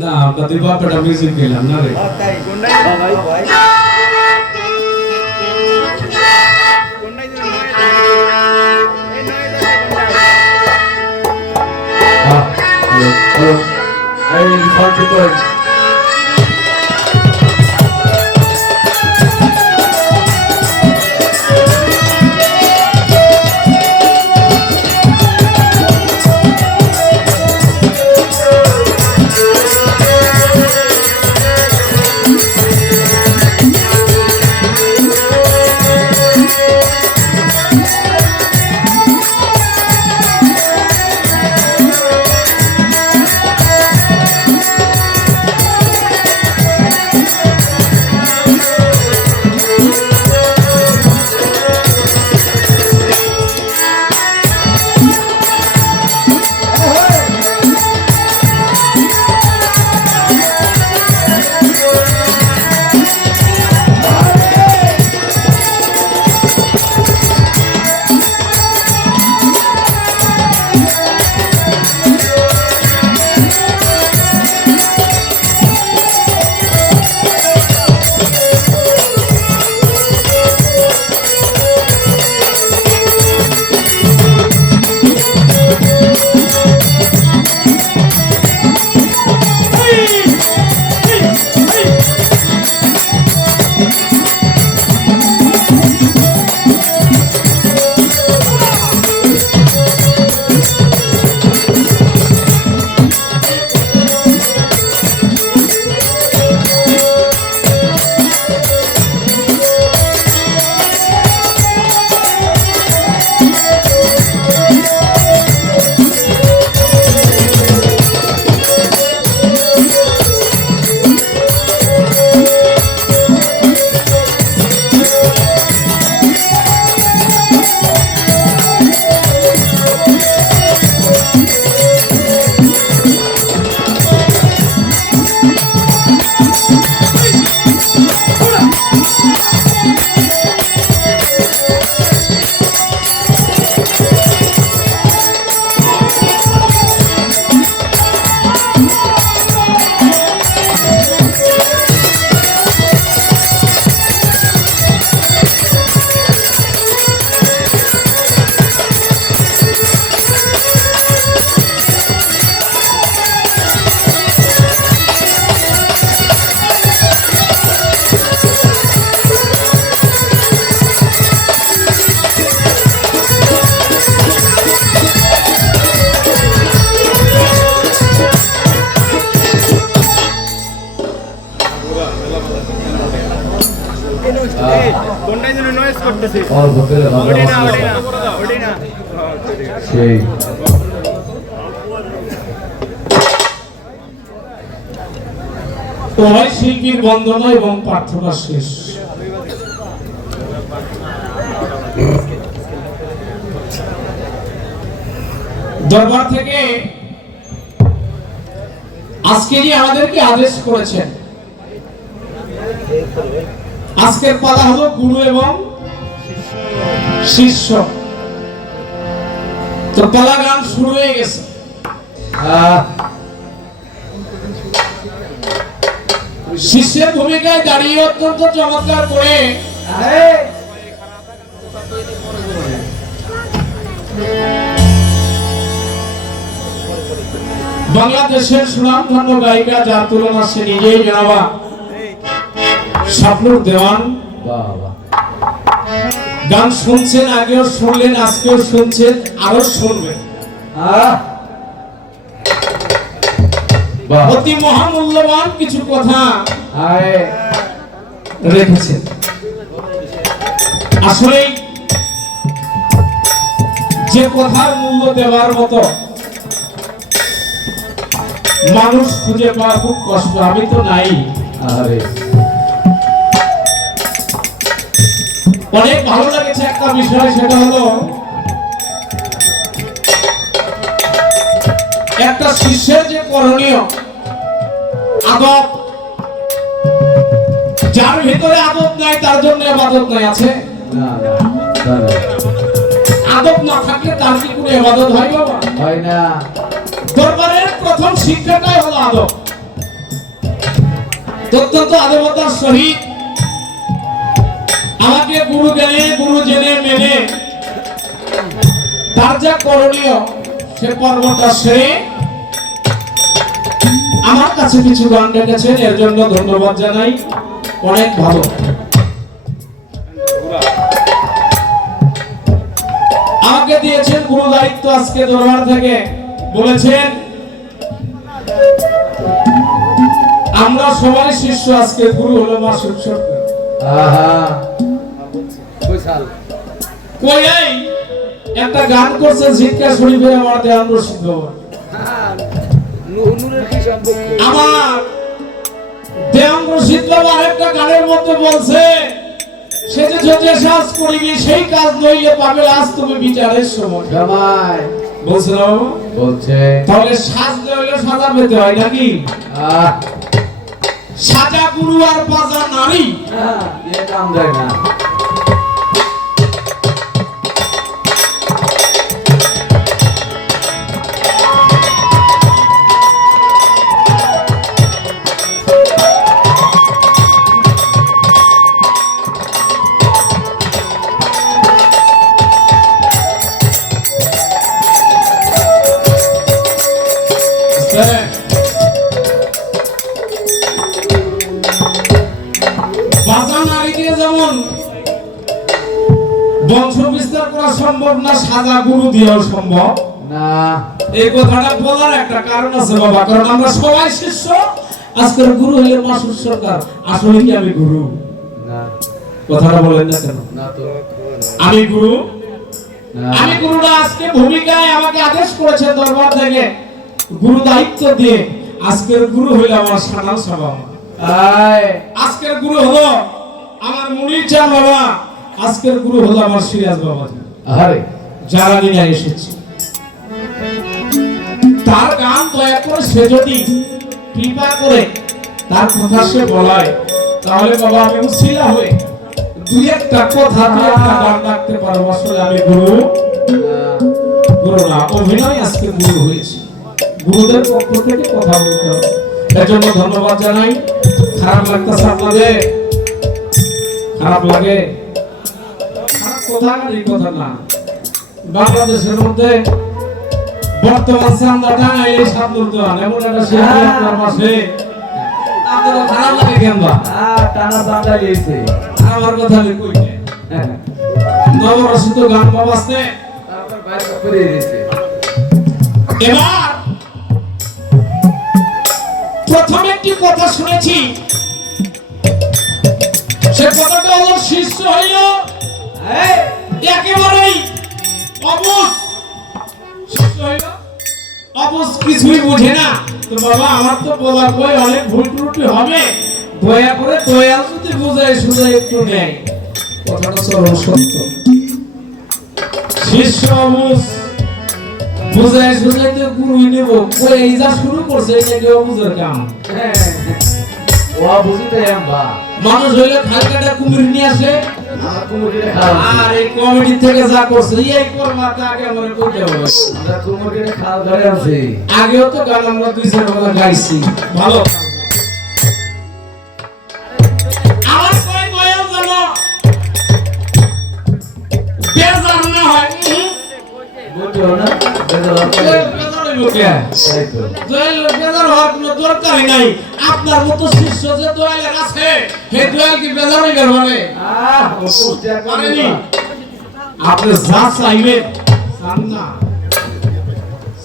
না আমরা দুই বাপটা মিউজিক গেলাম না রে শিল্পীর বন্দনা এবং প্রার্থনা শেষ। দরবার থেকে আজকেরই আমাদেরকে আদেশ করেছেন, আজকের পালা হলো গুরু এবং শিষ্য। তো পালা গান শুরু হয়ে গেছে। শিষ্যের ভূমিকায় দাঁড়িয়ে অত্যন্ত চমৎকার করে বাংলাদেশের সুনামধন্য গায়িকা, যার তুলনা সে নিজেই জানাবা, শাবনূর দেওয়ান গান শুনছেন, আগেও শুনলেন, আজকেও শুনছেন, আরো শুনবেন। অতি মহামূল্যবান কিছু কথা রেখেছেন। আসলে যে কথার মূল্য দেওয়ার মতো মানুষ খুঁজে পাওয়া খুব কষ্ট। আমি তো নাই। আরে অনেক ভালো লেগেছে একটা বিষয়, সেটা হলো একটা শিষ্যের যে করণীয় আদব, যার ভিতরে আদব নাই তার জন্য ইবাদত নাই। আছে না না না, না, আদব না থাকলে তার কি কোনো ইবাদত হয় বাবা? হয় না। দরবারের প্রথম শিক্ষাটাই হলো আদব। অত্যন্ত আদবতার সহিত আমাকে গুরু জ্ঞানে গুরু জেনে মেনে তার যা করণীয় সে পর্বটা সেরে আমার কাছে কিছু গান ডেকেছেন, এর জন্য ধন্যবাদ জানাই। অনেক ভালো। আমাকে দিয়েছেন গুরু দায়িত্ব আজকে দরবার থেকে, বলেছেন আমরা সবাই শিষ্য, আজকে গুরু হলো মাসুদ সরকার। আহা কইসাল কই এই একটা গান করছে জিক্কা শরীফের আমার দেওয়ান রশিদ বাবা। নূরের কি সম্পর্ক? আমার দেওয়ান রশিদ বাবা আরেকটা গানের মধ্যে বলছে সে যে যে সাজ করিবি সেই কাজ নইলে পাবে আজ তুমি বিচারের সময়। জামাই বলছে না বাবা? বলছে তাহলে সাজ নইলে সাজা পেতে হয় নাকি? আহ সাজা গুরু আর বাজা নারী। এ কাম যায় না। বাজা নারী দিয়ে যেমন বংশ বিস্তার করা সম্ভব না, সাজা গুরু দিয়েও সম্ভব না। এই কথাটা বলার একটা কারণ আছে বাবা, কারণ আমরা সবাই শিষ্য। আজকের গুরু হইলে মাসুদ সরকার, আসলে কি আমি গুরু? না কথাটা বলেন না কেন? না তো আমি গুরু? না। আমি গুরুরা আজকে ভূমিকায় আমাকে আদেশ করেছেন দরবার থেকে গুরু দায়িত্ব দিয়ে। আজকের গুরু হইল আমার সানাল সাবা। আয় আজকের গুরু হলো আমার মুনির চা বাবা। আজকের গুরু হলো আমার সিরাজ বাবা। আরে যারা নিয়ে এসেছি তার গান দয়া করে সে যদি কৃপা করে তার কথা সে বলায়, তাহলে বাবা আমি উসিলা হয়ে দুই একটা কথা দুই একটা গান রাখতে পারবো। আসলে আমি গুরু গুরু না, অভিনয় আজকে গুরু হয়েছি। গুরুদের পক্ষ থেকে কথা বলতে হবে, এর জন্য ধন্যবাদ জানাই। খারাপ লাগতেছে আপনাদের? খারাপ লাগে? খারাপ কথা না, এই কথা না। বাংলাদেশের মধ্যে বর্তমান চান্দাটা এই সাবনুর দোয়ান এমন একটা শিল্পী আপনার পাশে, আপনাদের খারাপ লাগে কেন বা? টানা চাঁদা গিয়েছে। আমার কথা আমি কই না। নবরচিত গান বাবাসতে তারপর বাইরে করে দিয়েছে। এবার প্রথম একটি কথা শুনেছি, সে কথাটা হলো শিষ্য হইল একেবারেই অবুঝ। শিষ্য হইল অবুঝ, কিছুই বুঝে না। তো বাবা আমার তো বলার বই অনেক ভুল ত্রুটি হবে, দয়া করে দয়াল যদি বুঝাই সুঝাই একটু নেয়। কথাটা চরম সত্য। শিষ্য অবুঝ, বুঝাই সুঝাই তো গুরুই নেব। ওই এই যা শুরু করছে এটা কি অবুঝের কাম? ও বুঝতে আমরা মানুষ হইলে খালকাটা কুমির নিয়ে আসে, আমার কুমুরিটা খাওয়া। আর এই কমিটি থেকে যা করছে এই করমাটা আগে আমরা করতে হবে। আমরা কুমুরিটা খাওয়া ধরে আছি। আগেও তো গান আমরা দুই চার বেলা গাইছি, ভালো। আমার কই দয়াল জানো বেজার না হয়। বুঝছো না? বেজার হবে। বেজার হইব কে? তাই তো। দয়াল বেজার হওয়ার কোনো দরকারই নাই। আপনার মতো শিষ্য যে দয়ালের আছে, সেই দয়াল কি বেজার হইবে মানে? ও পুষ্টিয়া পারেনি। করেনি। আপনি যা চাইবেন চান না,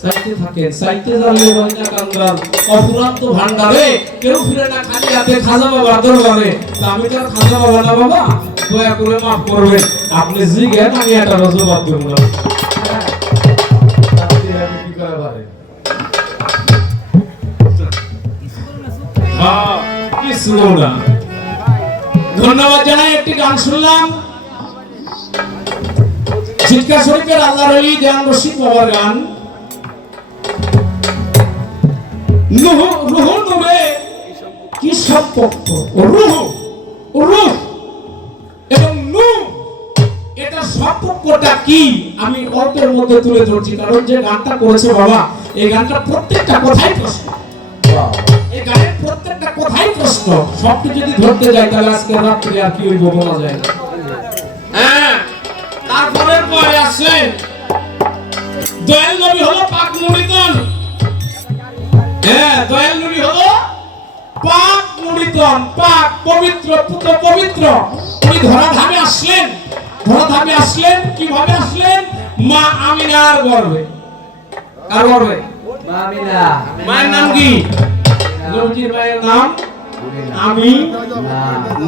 চাইতে থাকেন, চাইতে জানলে হয় না কাঙ্গাল। অফুরন্ত ভান্ডারে কেউ ফিরে না খালি হাতে, খাজা বাবা দরবারে। তা আমি তো আর খাজা বাবা না বাবা। দয়া করে মাফ করবেন, আপনি জিজ্ঞেস আমি একটা জবাব দেব না। আপনি আমি কি করে পারে? হ্যাঁ, কিছু না। ধন্যবাদ জানাই, একটি গান শুনলাম চিৎকার শরীফের আল্লাহর ওলি দেওয়ান রশিদ বাবার গান। রুহ নূরে কি সম্পর্ক, রুহ এবং নূর এটা সম্পর্কটা কি আমি অল্পের মধ্যে তুলে ধরছি, কারণ যে গানটা করেছে বাবা এই গানটা প্রত্যেকটা কথাই প্রশ্ন, বাহ, এই গানের প্রত্যেকটা কথাই প্রশ্ন। সবকে যদি ধরতে যাই তাহলে আজকে রাত্রে আর কি হইব বলা যায় না। হ্যাঁ, তারপরে পরে আসে দয়াল নবী হলো পাক মুরিদন। হ্যাঁ, দয়াল নবী হলো পাক মুরিদন, পাক পবিত্র, পুত পবিত্র। উনি ধরাধামে আসলেন, ধরাধামে আসলেন কিভাবে আসলেন? মা আমিনার গর্ভে। কার গর্ভে? মা আমিনা। মায়ের নাম কি? নবীজির মায়ের নাম আমি না।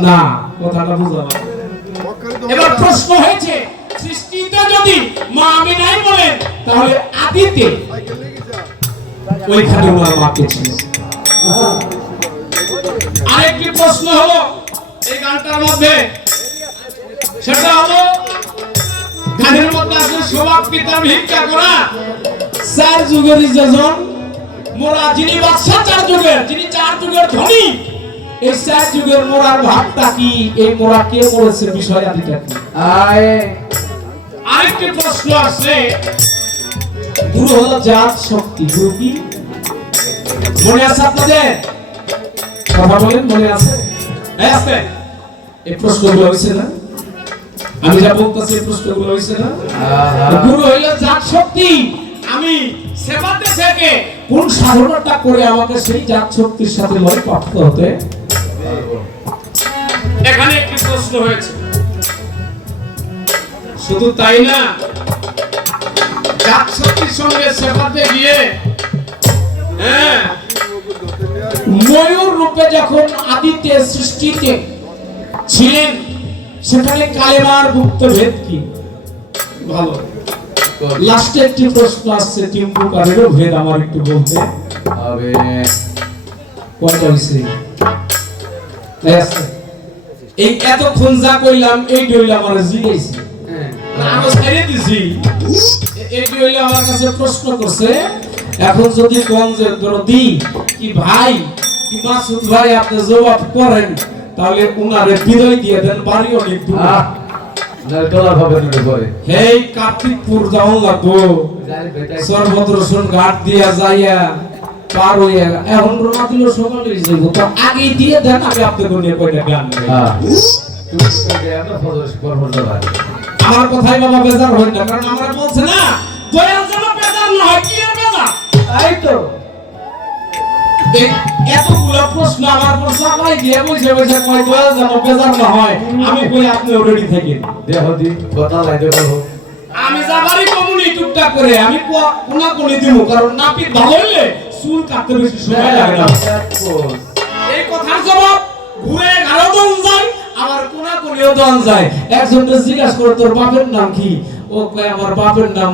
না, কথাটা বুঝা না। এবার প্রশ্ন হয়েছে সৃষ্টিতে যদি মা আমিনাই বলেন তাহলে আদিতে ওইখানে ওনার মা কে ছিল? আরেকটি প্রশ্ন হলো এই গানটার মধ্যে, সেটা হলো গানের মধ্যে আছে স্বভাব পিতার ভিক্ষা করা চার যুগের যেজন মোরা, যিনি বাদশা চার যুগের, যিনি চার যুগের ধনী, এই চার যুগের মোরার ভাবটা কি, এই মোরা কে করেছে, বিষয় আদিটা কি? আয় আরেকটি প্রশ্ন আছে, গুরু হলো জাত শক্তি, গুরু কি মনে আছে আপনাদের? কথা বলেন, মনে আছে? এই আছে, এই প্রশ্নগুলো হয়েছে না? আমি যা বলতেছি এই প্রশ্নগুলো হয়েছে না? গুরু হইলো জাত শক্তি, আমি সেবাতে থেকে কোন সাধনাটা করে আমাকে সেই জাত শক্তির সাথে লয় প্রাপ্ত হতে? এখানে একটি প্রশ্ন হয়েছে। শুধু তাই না, জাত শক্তির সঙ্গে সেবাতে গিয়ে হ্যাঁ ময়ূর রূপে যখন আদিতে সৃষ্টিতে ছিলেন সেখানে কালেমার গুপ্ত ভেদ কি? ভালো, লাস্টে একটি প্রশ্ন আসছে, টিম্বুকারেরও ভেদ আমার একটু বলতে হবে। কয়টা হইছে? এই এতক্ষণ যা কইলাম এই ডইলা আমারে জিজ্ঞাসা, আমি ছেড়ে দিছি, এই ডইলা আমার কাছে প্রশ্ন করছে। এখন যদি কোন যে দরদি কি ভাই কি মাসুদ ভাই আপনি জবাব করেন তাহলে উনারে বিদায় দিয়ে দেন, বাড়ি অনেক দূর। ডলার হবে না পরে। হেই কার্তিকপুর যাও লাগবো, সর্বত রসুন ঘাট দিয়া যাইয়া পার হইয়া এখন রোনা দিল সকালে যাইব, তো আগে দিয়ে দেন, আমি আপনাকে নিয়ে কয়টা গান গাই। হ্যাঁ তুমি তো আমরা ফলোস করব না। আমার কথাই বাবা বেজার হই না, কারণ আমরা বলছে না দয়াল যেন বেজার না হয়, কি এর বেজার? তাই তো এতগুলো প্রশ্ন আমার পর সবাই দিয়ে বসে বসে কয় দয়াল যেন বেজার না হয়, আমি কই আপনি রেডি থাকেন। দেহদি কথা লাইতে বলো। আমি যাবারই কমুনি টুকটাক করে, আমি কোনা কোনি দিব, কারণ নাপিত ভালো হইলে চুল কাটতে বেশি সময় লাগে না। এই কথার জবাব ঘুরে 11 জন যায়, আবার কোনা কোনিও জন যায়। একজনকে জিজ্ঞাসা করে তোর বাপের নাম কি, ও কয় আমার বাপের নাম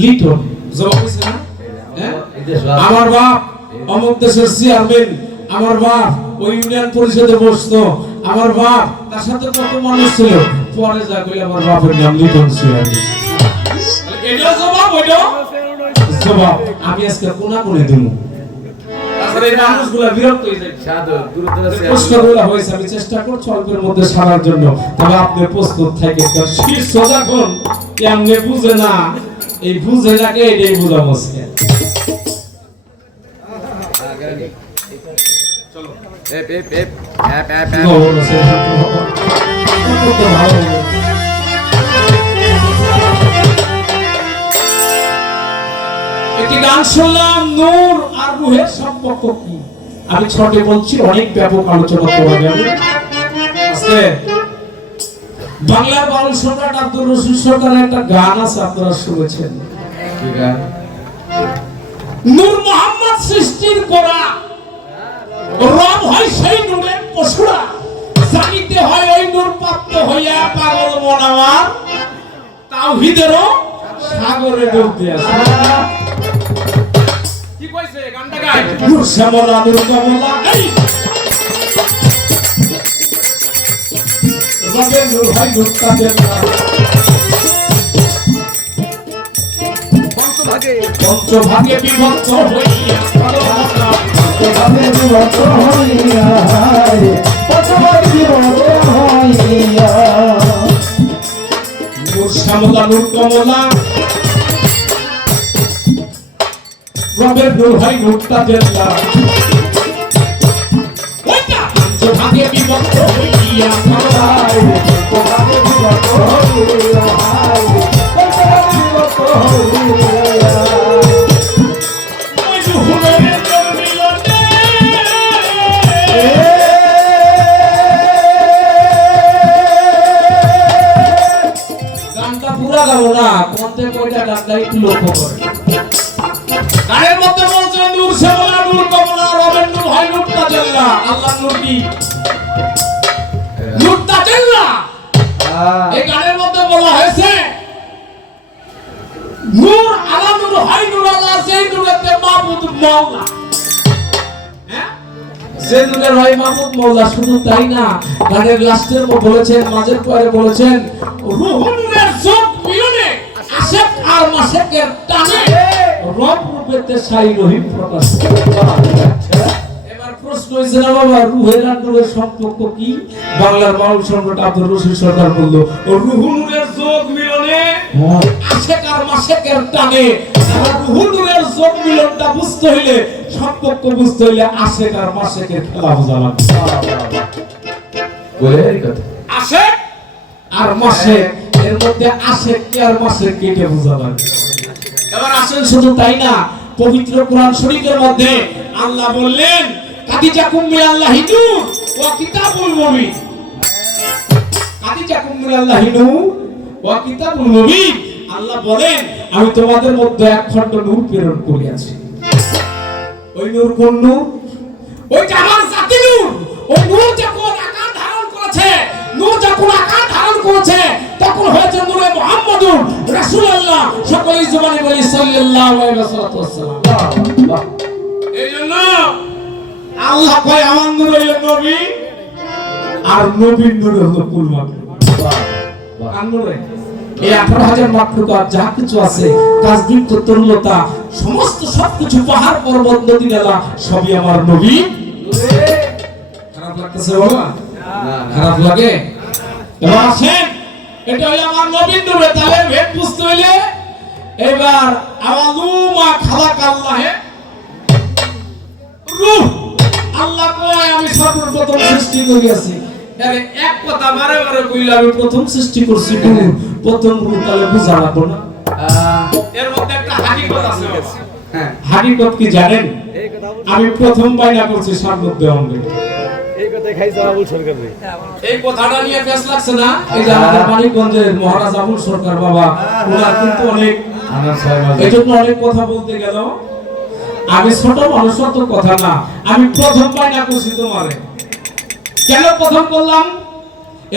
লিটন। জবাব হইছে না? হ্যাঁ, আমার বাপ অমুক দেশের চেয়ারম্যান, আমার বাপ ওই ইউনিয়ন পরিষদে বসতো, আমার বাপ তার সাথে কত মানুষ ছিল, পরে যা কই আমার বাপের নাম লিটন চেয়ারম্যান। এটা জবাব, ওইটা জবাব। আমি আজকে কোনা কোনে দেব, তাছাড়া এই মানুষগুলা বিরক্ত হয়ে যায়। সাধু গুরুত্ব প্রশ্নগুলো হয়েছে, আমি চেষ্টা করছি অল্পের মধ্যে সারার জন্য, তবে আপনি প্রস্তুত থাকেন। শীর্ষ যখন কেমনে বুঝে না, এই বুঝে যাকে এটাই বোঝা মুশকিল। চলো app app app app app একটি গান শুনলাম, নূর আর রূহের সম্পর্ক কি? আমি ছোটে বলছি, অনেক ব্যাপক আলোচনা করা যাবে। আজকে বাংলার বাউল সম্রাট আব্দুর রশিদ সরকারের একটা গান আছে, আপনারা শুনেছেন। ঠিক আছে। নূর মোহাম্মদ সৃষ্টির করা, রব হয় সেই নূরের পশুরা, জানিতে হয় ওই নূর প্রাপ্ত হইয়া পাগল মন আমার তাওহীদেরও সাগরে ডুব দিয়েছে। কি কইছে গানটা গায়? নূর শ্যামলা নূর কমলা এই রবের নূর হয় নূর তাজেল্লা পঞ্চভাগে বিভক্ত হইয়া পঞ্চভাগে বিভক্ত হইয়া পঞ্চভাগে বিভক্ত হইয়া নূর শ্যামলা নূর কমলা রবের নূর হয় নূর তাজেল্লা ওইটা পঞ্চভাগে বিভক্ত হইয়া পঞ্চভাগে বিভক্ত হইয়া পঞ্চভাগে বিভক্ত হইয়া ওই রুহুলের মিলনে গানটা পুরা গাবো না কোনতে কয়টা গানটা একটু লক্ষ্য করে গানের মধ্যে বলছে নূর শ্যামলা নূর কমলা রবের নূর হয় নূর তাজেল্লা আল্লাহর নূর কি নূর তাজেল্লা এই গানের মধ্যে বলা হয়েছে নূর আলা নূর হয় নূর আল্লাহ সেই নূরেতে মাহমুদ মাওলা হ্যাঁ সেই নূরের হয় মাহমুদ মাওলা শুধু তাই না গানের লাস্টের মধ্যে বলেছেন মাঝের পরে বলেছেন রূহুল নূরের যোগ মিলনে আশিক আর মাশিকের টানে রব রূপেতে সাই রহিম প্রকাশ। এবার প্রশ্ন হয়েছে না বাবা রুহের আর নূরের সম্পর্ক কি? বাংলার বাউল সম্রাট আব্দুর রশিদ সরকার বলল রূহুল নূরের যোগ মিলনে আশিক আর মাশিকের টানে। রূহুল নূরের যোগ মিলনটা বুঝতে হইলে সম্পর্ক বুঝতে হইলে আশিক আর মাশিকের খেলা বোঝা লাগবে। কইলেই কথা। আশিক আর মাশিক এর মধ্যে আশিক কি আর মাশিক কি কে বোঝা লাগবে। এবার আসেন শুধু তাই না পবিত্র কোরআন শরীফের মধ্যে আল্লাহ বললেন কাদিজাকুম মিনাল্লাহি নূর ওয়া কিতাবুল মুবিন। কাদিজাকুম মিনাল্লাহি নূর ওয়া কিতাবুল মুবিন। আল্লাহ বলেন আমি তোমাদের মধ্যে এক খণ্ড নূর প্রেরণ করিয়াছি। ওই নূর কোন নূর? ওই আমার জাতি নূর। ওই নূর যখন আকার ধারণ করেছে, নূর যখন আকার ধারণ করেছে তখন হয়েছে নূরে মুহাম্মদুর রাসূলুল্লাহ। সকলেই জবানে বলি সাল্লাল্লাহু আলাইহি ওয়াসাল্লাম। এইজন্য আল্লাহ কয় আমার নূর হইল নবী আর নবীর নূর হলো কুল মাকলুক। আর নূরে এই 18,000 মাকলুকাত যা কিছু আছে তাসবিহ তরুলতা সমস্ত সবকিছু পাহাড় পর্বত নদী নালা সবই আমার নবী নূরে। খারাপ লাগতেছে বাবা? খারাপ লাগে? এবার আসেন এটা হইলো আমার নবীর নূরে। তাহলে ভেদ বুঝতে হইলে এবার আওয়ালুমা খালাক আল্লাহে রূহ। আল্লাহ কয় আমি সর্বপ্রথম সৃষ্টি করিয়াছি। আরে এক কথা বারে বারে কইলে আমি প্রথম সৃষ্টি করছি নূর। প্রথম রূহ তাহলে বুঝা লাগবে না? এর মধ্যে একটা হাকিকত আছে বাবা। হ্যাঁ হাকিকত কি জানেন? আমি প্রথম বাইনা করছি সামনে অঙ্গে। এই কথাই খাইছে আবুল সরকার রে। এই কথাটা নিয়ে বেশ লাগছে না? এই যে আমাদের মানিকগঞ্জের মহারাজ আবুল সরকার বাবা ওনার কিন্তু অনেক আনার সাহেব এই জন্য অনেক কথা বলতে গেল। আমি ছোট মানুষ তো কথা না, আমি প্রথম বাইনা করছি তোমারে। কেন প্রথম করলাম?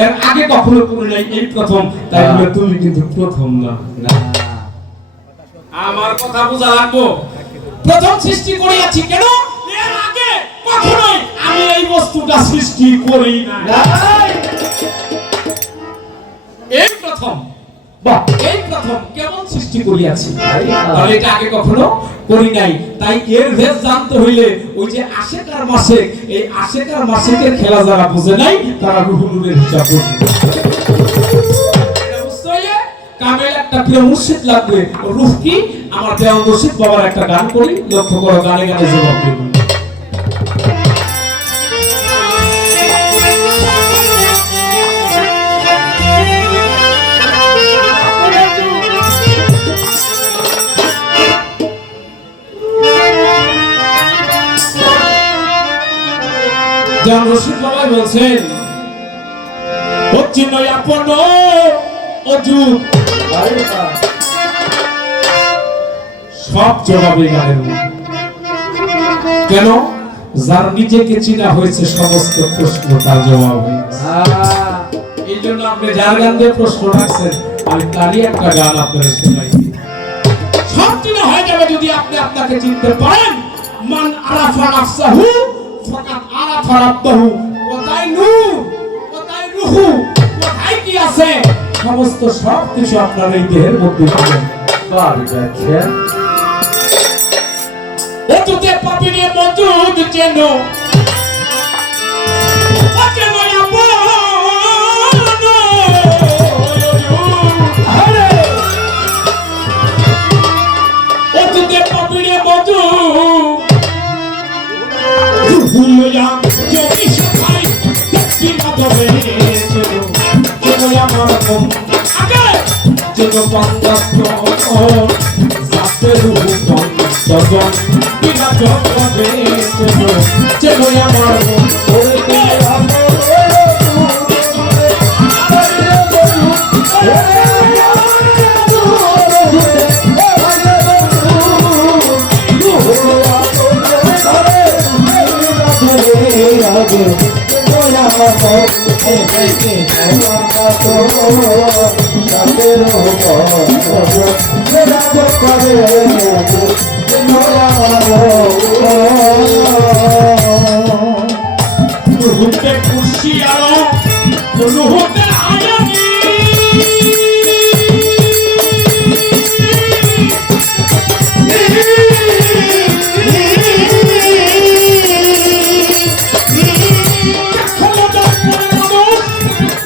এর আগে কখনো করি নাই, এই প্রথম। তাই বলে তুমি কিন্তু প্রথম না। না আমার কথা বোঝা লাগবো। প্রথম সৃষ্টি করিয়াছি কেন? এর আগে কখনোই আমি এই বস্তুটা সৃষ্টি করি নাই। এই প্রথম। বাহ, এই প্রথম কেমন সৃষ্টি করিয়াছি, তাহলে এটা আগে কখনো করি নাই। তাই এর ভেদ জানতে হইলে ওই যে আশিক আর মাশিক, এই আশিক আর মাশিকের খেলা যারা বুঝে নাই তারা রূহুল নূরের হিসাব বুঝবে। এটা বুঝতে হইলে কামেল একটা প্রিয় মুর্শিদ লাগবে। রূহ কি? আমার দেওয়া মুর্শিদ বাবার একটা গান করি, লক্ষ্য করো, গানে গানে জবাব দেব। যেমন রশিদ বাবাই বলছেন অচিন আপন অযুত সব জবাবে গানের। কেন? যার নিজেকে চিনা হয়েছে সমস্ত প্রশ্ন তার জবাব হয়েছে। এই জন্য আপনি যার গান দিয়ে প্রশ্ন রাখছেন আমি তারই একটা গান আপনাদের শোনাই। সব চিনা হয়ে যাবে যদি আপনি আপনাকে চিনতে পারেন। মান আরাফা নাফসাহু ফাকাত আরাফা রাব্বাহু। কোথায় নূর, কোথায় রূহু, কোথায় কি আছে সমস্ত সব কিছু আপনার এই দেহের মধ্যে পাবেন। অতুতে পাপিনে মজুদ চেন অতুতে পাপিনে মজুদ ভুলিয়া যদি সবাই দেখি না তবে চেন আমার মন আগে চেন পঞ্চাশ যাতে রূপ সজন বিনা জগবে চেনো আমার মন ওরে রুহুতে খুশি আলো রুহুতে আয়ানি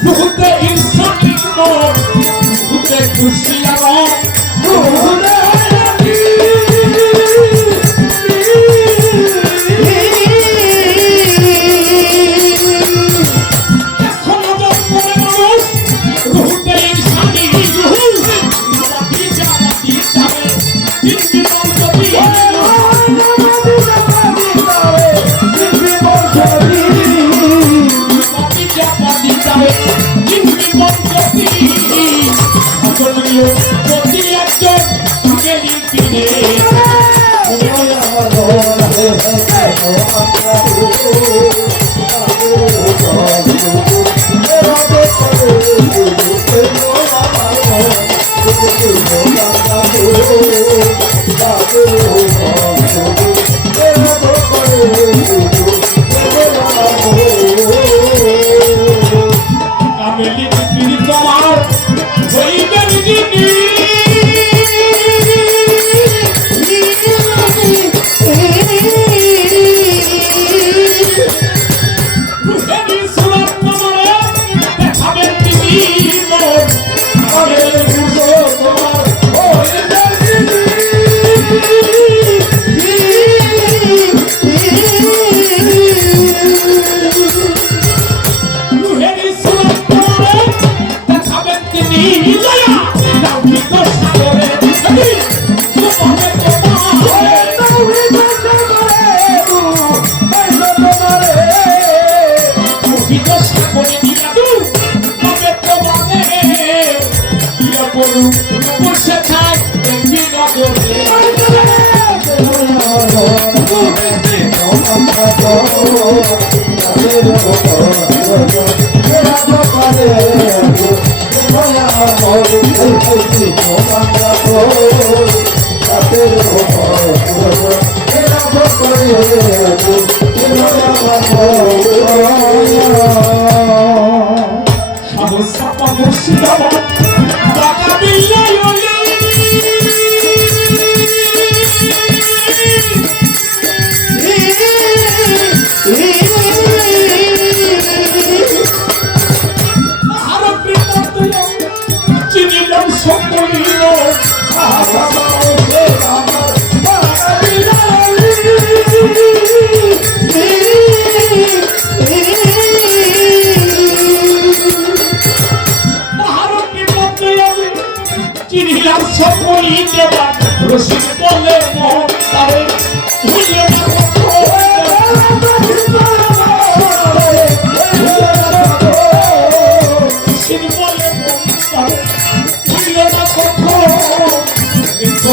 রুহুতে ইনসানি রুহুতে খুশি আলো রুহুতে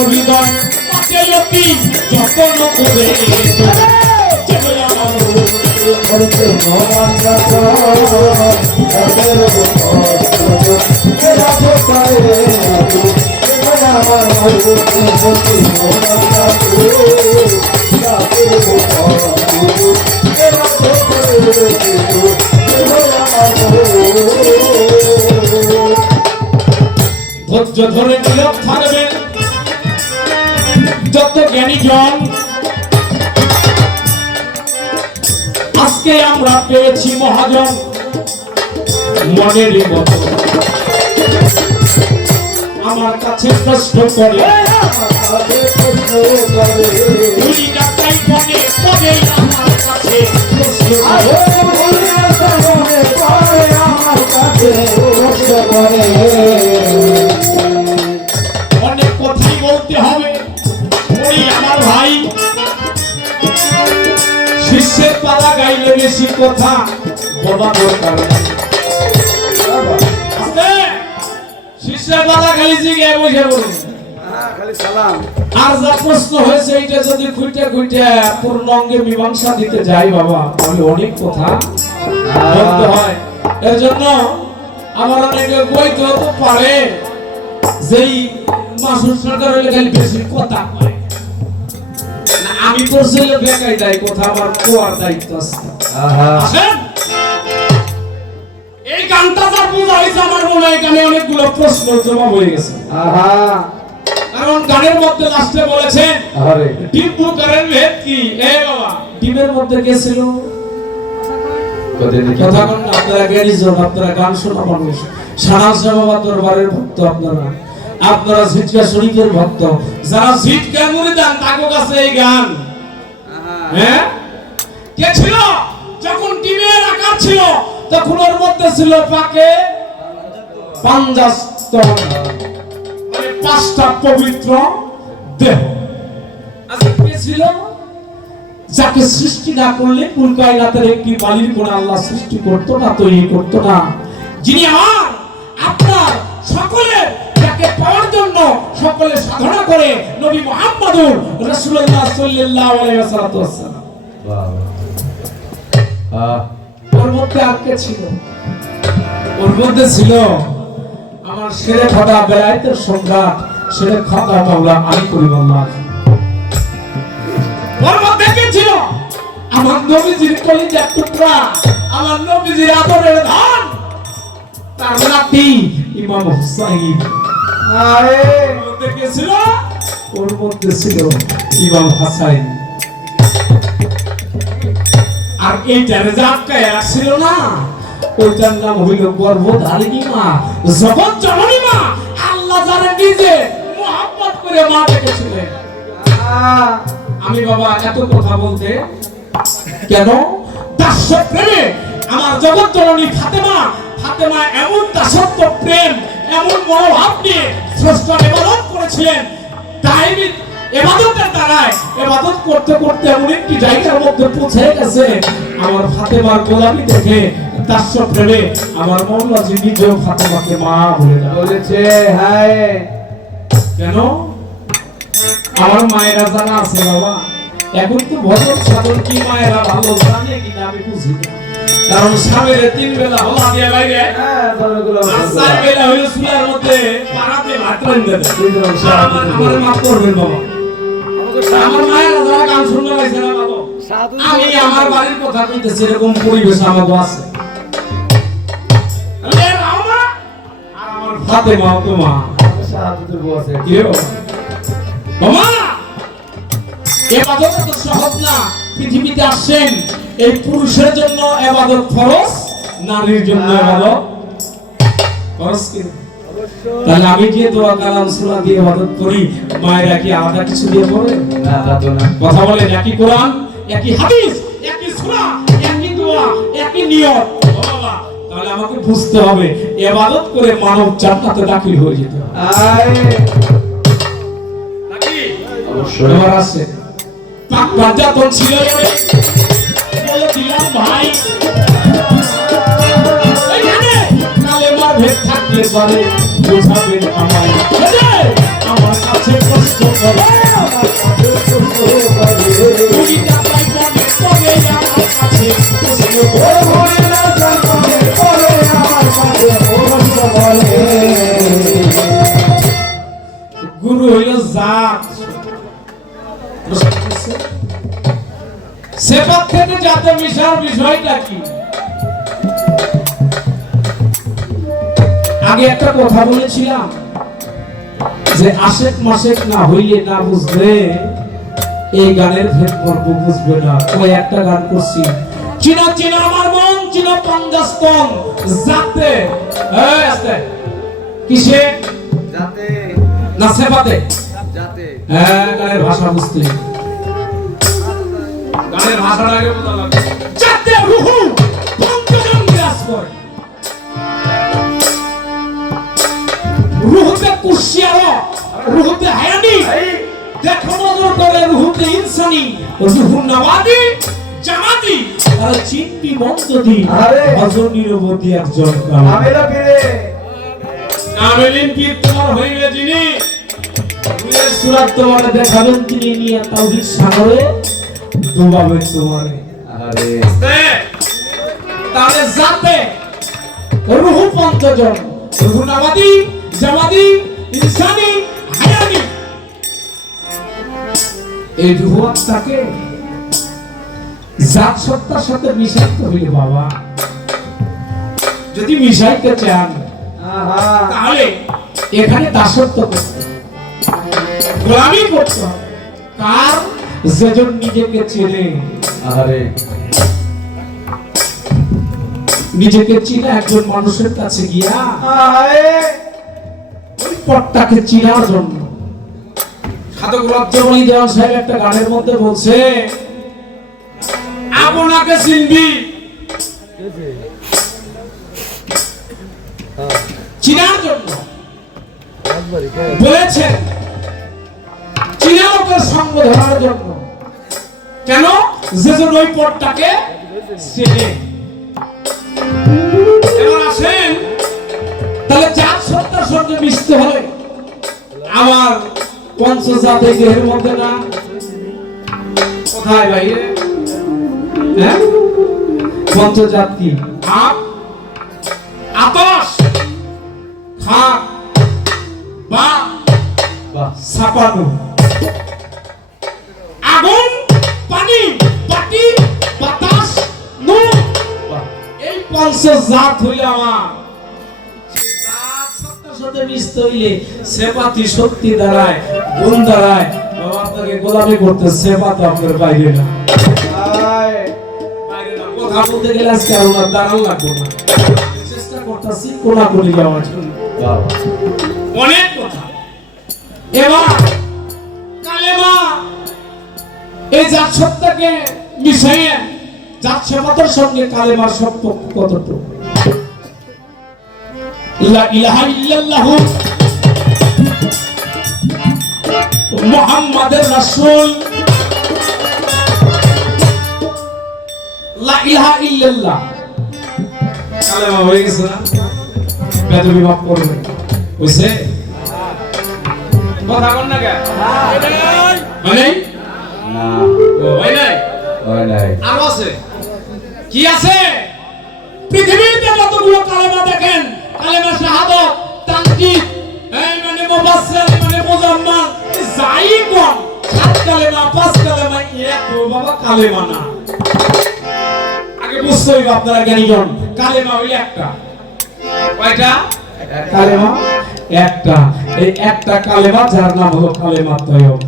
হৃদয় যতন করে করতে মন রাখো তাদের উপর রাখো পায়ে আমার মরবুতে করতে মন রাখো তাদের উপর রাখো ধৈর্য ধরে নীরব থাকবেন যত জ্ঞানীজন। আজকে আমরা পেয়েছি মহাজন মনের মতো। আমার কাছে প্রশ্ন করে উনি ডাক্তার মনে করে আমার কাছে প্রশ্ন করে। অনেক কথাই বলতে হবে। উনি আমার ভাই, শিষ্যের পালা গাইলে বেশি কথা বলা দরকার নেই। শিষ্যের পালা গাইছি গে বসে বলুন খালি সালাম। আর যা প্রশ্ন হয়েছে এইটা যদি খুঁটে খুঁটে পূর্ণাঙ্গে মীমাংসা দিতে যাই বাবা, তাহলে অনেক কথা বলতে হয়। এর জন্য আমার অনেকে বইতে তো পারে যেই মাসুর সরকার হইলে খালি বেশি কথা কয়। না, আমি করছিলে বেকাই দেয় কথা, আমার কোয়ার দায়িত্ব আছে। আসেন, এই গানটা যা বোঝা হয়েছে আমার মনে হয় এখানে অনেকগুলো প্রশ্ন জবাব হয়ে গেছে। কারণ গানের মধ্যে লাস্টে বলেছেন ডিম বুকারের ভেদ কি? এ বাবা, ডিমের মধ্যে কে ছিল? কথা কোন আপনারা জ্ঞানীজন, আপনারা গান শোনা মানুষ, শাহনাজ বাবা দরবারের ভক্ত, আপনারা জিটকা শরীফের ভক্ত, যারা জিটকা মুরিদান তাদের কাছে এই গান। হ্যাঁ, কে ছিল? যখন ডিমের আকার ছিল তখন ওর মধ্যে ছিল পাকে পাঞ্জাস্তন, মানে পাঁচটা পবিত্র দেহ। আচ্ছা, কে ছিল? যাকে সৃষ্টি না করলে কুল কায়নাতের একটি বালির কোণা আল্লাহ সৃষ্টি করতো না, তৈরি করতো না। যিনি আমার আপনার সকলের যাকে পাওয়ার জন্য সকলে সাধনা করে, নবী মুহাম্মদুর রাসূলুল্লাহ সাল্লাল্লাহু আলাইহি ওয়াসাল্লাম। ওর মধ্যে আর কে ছিল? ওর মধ্যে ছিল আমার শেরে খাদা বেলায়েতের সম্রাট, শেরে খাদা মাওলা আলী করিমুল্লাহ। ওর মধ্যে কে ছিল? আমার নবীজির কলিজার টুকরা, আমার নবীজির আদরের ধন, তার নাতি ইমাম হুসাইন। ওর মধ্যে কে ছিল? ওর মধ্যে ছিল ইমাম হাসান। আর এইটার জাতকায় আসছিল না, ওইটার নাম হইল গর্ভধারিণী মা, জগৎ জননী মা। আল্লাহ যারা নিজে মুহাব্বত করে মা ডেকেছিলেন। আমি বাবা এত কথা বলতে কেন? দাস্য প্রেমে আমার জগৎ জননী ফাতেমা এমন দাসত্ব প্রেম, এমন মনোভাব নিয়ে স্রষ্টার ইবাদত করেছিলেন। দাইমি ইবাদতের দ্বারায় ইবাদত করতে করতে এমন একটি জায়গার মধ্যে পৌঁছে গেছে, আমার ফাতেমার গোলামি দেখে দাস্য প্রেমে আমার মওলা জি নিজেও ফাতেমাকে মা বলেছে। হ্যাঁ, কেন? আমার মায়েরা জানা আছে বাবা। এখন তো ভজন সাধন কি মায়েরা ভালো জানে কিনা আমি বুঝি না। কারণ স্বামীর 3 বেলা হলা দিয়া লাগে, আর 4 বেলা হইলো চুলার মধ্যে পাড়াতে ভাত রান্ধে দেয়। আমার মাফ করবেন বাবা, আমার মায়েরা যারা গান শুনতে পাইছে না বাবা, আমি আমার বাড়ির কথা কইতেছি, এরকম পরিবেশ আমাকে আছে। আর আমার ফাতেমা তো মা শাহাদাতের বউ আছে। কি বাবা? বাবা, ইবাদত তো সহজ না। পৃথিবীতে আসেন এই পুরুষের জন্য ইবাদত ফরজ, নারীর জন্য ইবাদত ফরজ। কি তাহলে আমি কি দোয়া কালাম সূরা দিয়ে ইবাদত করি, মায়েরা কি আলাদা কিছু দিয়ে পড়ে? না, তা তো না। কথা বলেন, একই কোরআন, একই হাদিস, একই সূরা, একই দোয়া, একই নিয়ত। বাবা, তাহলে আমাকে বুঝতে হবে ইবাদত করে মানব জান্নাতে দাখিল হয়ে যেতে হবে। অবশ্যই আমার আছে। পাক বাজাতন ছিল বলে দিলাম ভাই, এইখানে কালেমার ভেদ থাকলে পারে বোঝাবেন আমায়। আমার কাছে প্রশ্ন করে, আমার কাছে প্রশ্ন করে, ওই টাকায় মনে পড়ে আমার কাছে যাতে মিশার বিষয়টা কি? আগে একটা কথা বলেছিলাম যে আশেক মাসেক না হইলে না বুঝবে এই গানের ভেদ পর্ব বুঝবে না। ওই একটা গান করছি, চিনো চিনো আমার মন, চিনো পঞ্জাস্তন যাতে আস্তে কিসে যাতে না সেবাতে যাতে হ্যাঁ গানের ভাষা বুঝতে গানের ভাষাটাকে বোঝা লাগবে। যাতে রুহু পঞ্চজন বিরাজ করে, রুহুতে কুশিয়ারা, রুহুতে হায়ানি, দেখো নজর করে রুহুতে ইনসানি, রুহু নওয়াদি জামাতি আর চিন্তি মন্তদি আরে হযর নিরবধি একজন আমেরা ফিরে কামেলিন কি তোমার হইবে যিনি রুহের সুরাত তোমার দেখাবেন তিনি নিয়ে তাওহীদ সাগরে ডুবাবেন তোমারে। আরে তাহলে যাতে রুহু পঞ্চজন, রুহু নওয়াদি জামাতি ইনসানি হায়ানি, এই রুহু আত্মাকে জাত সত্তার সাথে মিশাইতে হইলে বাবা, যদি মিশাইতে চান আহা তাহলে এখানে দাসত্ব করতে হবে, গোলামি করতে হবে। কার? যেজন নিজেকে চেনে, আরে নিজেকে চিনা একজন মানুষের কাছে গিয়া আরে ওই পথটাকে চিনার জন্য। সাধক রত্নমণি দেওয়ান সাহেব একটা গানের মধ্যে বলছে, আপনাকে চিনবি চিনার জন্য বলেছেন, চিনা লোকের সঙ্গ ধরার জন্য। কেন? যেজন ওই পথটাকে চেনে। এবার আসেন, তাহলে জাত সত্তার সঙ্গে মিশতে হবে। আমার পঞ্চজাতি দেহের মধ্যে না, কোথায় ভাই? হ্যাঁ, পঞ্চজাত কি? আপ, আতশ, খাক, বাপ, বাহ ছাপানো, আগুন, পানি, মাটি, বাতাস, নূর, বাহ এই পঞ্চজাত হইল আমার। সেই জাত সত্তার সাথে মিশতে হইলে সেবাতি শক্তি দ্বারায়, গুণ দ্বারায় বাবা আপনাকে গোলামি করতে, সেবা তো আপনার বাইরে না, আয় বাইরে না। কথা বলতে গেলে আজকে আমরা দাঁড়ান লাগবো না, চেষ্টা করতেছি কোনাকুনি যাওয়ার জন্য, বাহ অনেক কথা। এবার কালেমা এই জাত সত্তাকে মিশিয়ে জাত সেবাতের সঙ্গে কালেমার সম্পর্ক কতটুকু? লা ইলাহা ইল্লাল্লাহু মুহাম্মাদুর রাসূল, লা ইলাহা ইল্লাল্লাহ কালেমা হয়ে গেছে না? বেদবি মাফ করবে বুঝছে? কথা বল না কে? মানে না ও ভাই নাই, হয় নাই আরো আছে। কি আছে? পৃথিবীতে যতগুলো কালেমা দেখেন, কালেমা শাহাদাত, তানকিদ, এই মানে মুফাসসির, মানে মুজাম্মাল, যাই কোন, সাত কালেমা, পাঁচ কালেমা, এক বাবা কালেমা না। আগে বুঝতে হইবে আপনারা জ্ঞানীজন, কালেমা হইল একটা। কয়টা? কালেমা একটা। এই একটা কালেমা যার নাম হলো কালেমা তয়্যব।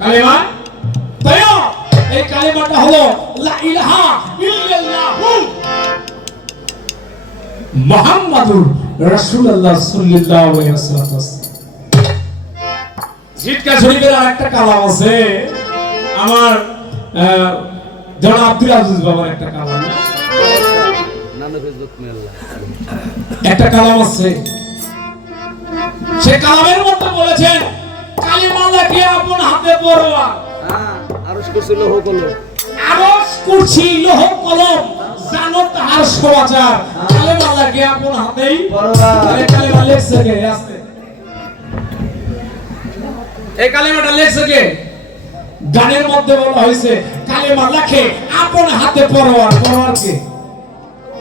কালেমা তয়্যব, এই কালেমাটা হলো লা ইলাহা ইল্লাল্লাহু মুহাম্মাদুর রাসূলুল্লাহ সাল্লাল্লাহু আলাইহি ওয়াসাল্লাম। জিটকা শরীফের আরেকটা কালাম আছে, আমার জনাব আব্দুল আজিজ বাবার একটা কালাম, নানা ফেসবুক মেলা একটা কালাম আছে। সে কালামের মধ্যে বলেছেন, কালিমা লেখে আপন হাতে পড়বা, হ্যাঁ আরশ করছিল হো করলো আরশ কুরসি লৌহ কলম জানো তাহার সমাচার, কালিমা লেখে আপন হাতেই পড়বা। আরে কালিমা লেখছে কে? আস্তে, এই কালিমাটা লেখছে কে? গানের মধ্যে বলা হয়েছে কালিমা লেখে আপন হাতে পড়বা। পড়বার কে?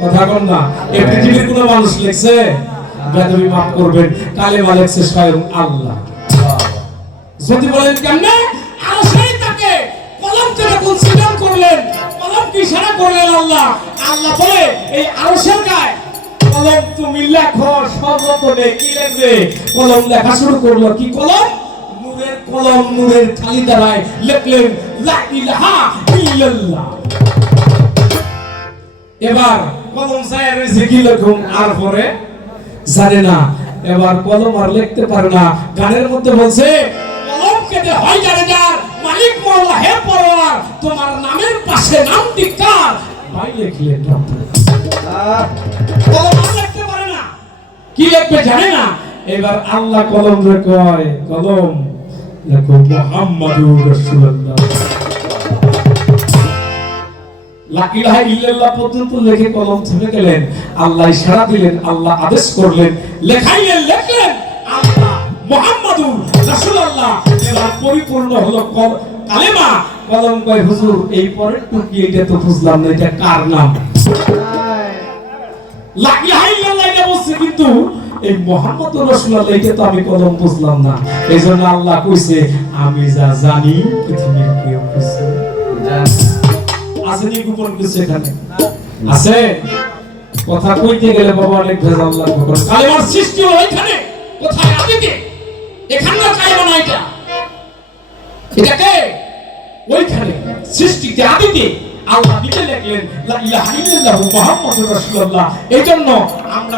কথা কন না, এই পৃথিবীর কোনো মানুষ লেখছে? বেদবি মাফ করবেন, কালিমা লেখছে স্বয়ং আল্লাহ। যদি বলেন কেমনে? আরশেই তাকে কলম করে কোন ছিল কলমকে ইশারা করলেন আল্লাহ। আল্লাহ বলে এই আরশের গায়ে কলম তুমি লেখো, সর্বপদে কি লিখবে? কলম লেখা শুরু করলো। কি কলম? নূরের কলম, নূরের খালি দ্বারায় লিখলেন লা ইলাহা ইল্লাল্লাহ। এবার কলম ছায়া রয়েছে কি লিখুন, আর পরে জানে না। এবার কলম আর লিখতে পারে না। গানের মধ্যে বলছে কলম কেটে হয় জানে যার, মালিক মোল্লা হে পরওয়ার, তোমার নামের পাশে নামটি কার? ভাই লিখলেন কলম আর লিখতে পারে না, কি লিখবে জানে না। এবার আল্লাহ কলম রে কয়, কলম লেখো মুহাম্মাদুর রাসূলুল্লাহ। লা ইলাহা ইল্লাল্লাহ পর্যন্ত লিখে কলম থেমে গেলেন। আল্লাহ ইশারা দিলেন, আল্লাহ আদেশ করলেন, লেখাইলেন, লিখলেন আল্লাহ মুহাম্মাদুর রাসূলুল্লাহ। এবার পরিপূর্ণ হলো কালেমা। কলম কয় হুজুর এই পরের টুকি এটা তো বুঝলাম না, এটা কার নাম? লা ইলাহা ইল্লাল্লাহ এটা বলছে, কিন্তু এই মুহাম্মাদুর রাসূলুল্লাহ এটা তো আমি কলম বুঝলাম না। এইজন্য আল্লাহ কইছে আমি যা জানি পৃথিবীর কেউ কিছু জানে আসেনি, গোপন কিছু এখানে আছে। কথা কইতে গেলে বাবা অনেক ভেজাল লাগবে। কালেমার সৃষ্টি হলো এখানে, কোথায়? আদিতে। এখানকার কালেমা না এটা, এটাকে ওইখানে সৃষ্টিতে আদিতে আল্লাহ নিজে লিখলেন লা ইলাহা ইল্লাল্লাহ মুহাম্মাদুর রাসূলুল্লাহ। এইজন্য আমরা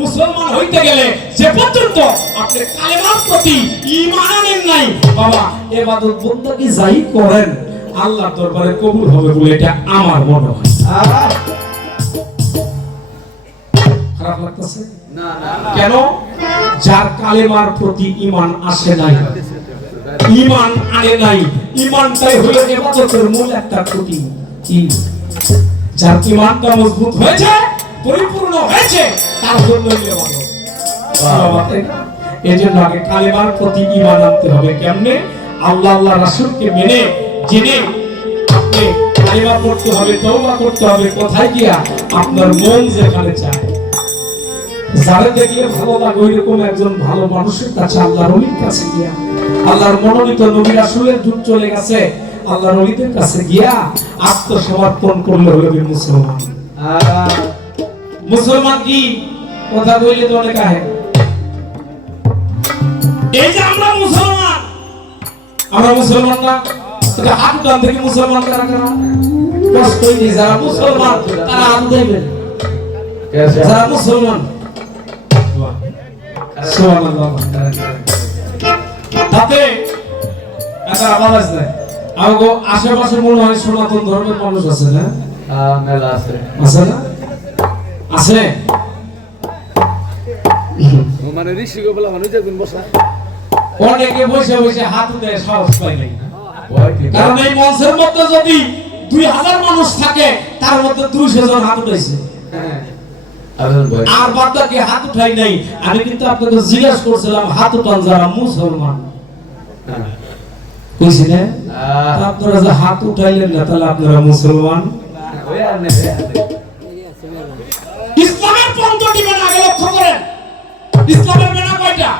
মুসলমান হইতে গেলে যে পর্যন্ত আপনি কালেমার প্রতি ঈমান আনেন নাই বাবা, ইবাদত বন্দেগী যাই করেন আল্লাহর দরবারে কবুল হবে বলে এটা আমার মনে হয়। খারাপ লাগতেছে না না না। কেন? যার কালেমার প্রতি ঈমান আসে নাই, ঈমান আনে নাই। ঈমানটাই হলো ইবাদতের মূল একটা খুঁটি। কি? যার ঈমানটা মজবুত হয়েছে, পরিপূর্ণ হয়েছে, তার জন্যই ইবাদত। বাবা এজন্য আগে কালেমার প্রতি ঈমান আনতে হবে। কেমনে? আল্লাহ আল্লাহ রাসূলকে মেনে জেনে আপনি কালেমা পড়তে হবে, তওবা করতে হবে। কোথায় গিয়া? আপনার মন যেখানে চায়। যারা দেখলে ভালো লাগে ওইরকম একজন ভালো মানুষের কাছে, আল্লাহর ওলির কাছে গিয়া, আল্লাহর মনোনীত নবী রাসূলের যুগ চলে গেছে, আল্লাহর ওলিদের কাছে গিয়া আত্মসমর্পণ করলে হলো মুসলমান। মুসলমান কি? কথা কইলে তো অনেক আহে। এই যে আমরা মুসলমান না, এটা হাত উঠান থেকে মুসলমান কারা কারা? কষ্টই নেই। যারা মুসলমান তারা হাত দেবেন। যারা মুসলমান সুবহানাল্লাহ। তাতে একটা আওয়াজ আছে। আমাগো আশেপাশে মনে হয় সনাতন ধর্মের মানুষ আছে না? মেলা আছে। আছে না? আছে। মানে ঋষি গো বলা মানুষ যেদিন বসা অনেকে বসে বসে হাত দেয়, সাহস পায় নাই। ভয় কি? কারণ এই মঞ্চের মধ্যে যদি 2000 মানুষ থাকে, তার মধ্যে 200 জন হাত উঠাইছে, আর বাদ বাকি হাত উঠাই নাই। আমি কিন্তু আপনাকে জিজ্ঞাসা করছিলাম হাত উঠান যারা মুসলমান, কইছি না? আপনারা যে হাত উঠাইলেন না, তাহলে আপনারা মুসলমান? ইসলামের পঞ্চটি বেনা আগে লক্ষ্য করেন। ইসলামের বেনা কয়টা?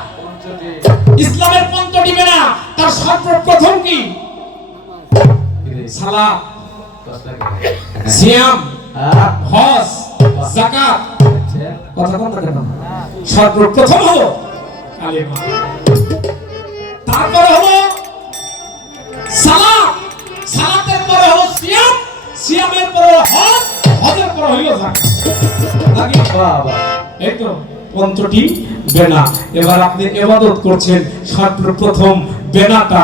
ইসলামের পঞ্চটি বেনা। তার সর্বপ্রথম কি? সালাত, সিয়াম, হজ, যাকাত। কথা কোনটা কেন? সর্বপ্রথম হলো কালেমা, তারপরে হলো সালাত, সালাতের পরে হলো সিয়াম, সিয়ামের পরে হলো হজ, হজের পরে হলো যাকাত। নাকি? বাবা, এই তো পঞ্চটি বেনা। এবার আপনি ইবাদত করছেন, সর্বপ্রথম বেনাটা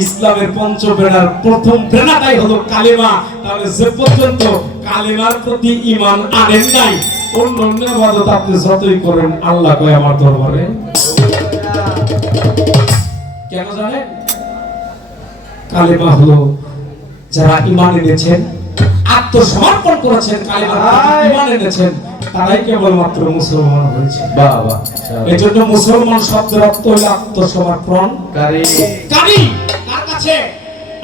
ইসলামের পঞ্চ বেনার প্রথম বেনাটাই হলো কালেমা। তাহলে যে পর্যন্ত কালেমার প্রতি ঈমান আনেন নাই, অন্য ইবাদত আপনি যতই করেন আল্লাহ কয় আমার দরবারে। কেন জানেন? কালেমা হলো যারা ঈমান এনেছেন, আত্মসমর্পণ করেছেন, কালেমার প্রতি ঈমান এনেছেন, তারাই কেবলমাত্র মুসলমান হয়েছে। বাবা, এজন্য মুসলমান শব্দের অর্থ হলো আত্মসমর্পণকারী। কার কাছে?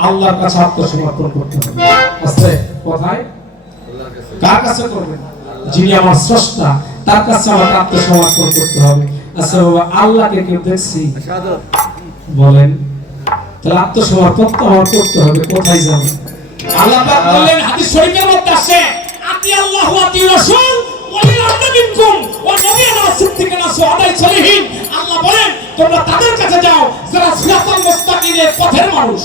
আল্লাহর কাছে আত্মসমর্পণ করতে হবে। আছে কোথায়? কার কাছে করবেন? যিনি আমার স্রষ্টা, তার কাছে আমাকে আত্মসমর্পণ করতে হবে। আচ্ছা বাবা, আল্লাহকে কেউ দেখছি? বলেন। তাহলে আত্মসমর্পণ তো আমার করতে হবে। কোথায় যাবে? আল্লাহ পাক বললেন হাদিস শরীফের মধ্যে আছে আতি আল্লাহু ওয়া আতি রাসূল ওয়ালিল আমরি মিনকুম ওয়া নবিয়ানা সিদ্দিকিনা সুহাদাই সালিহিন। আল্লাহ বলেন তোমরা তাদের কাছে যাও যারা সিরাতাল মুস্তাকিমের পথের মানুষ।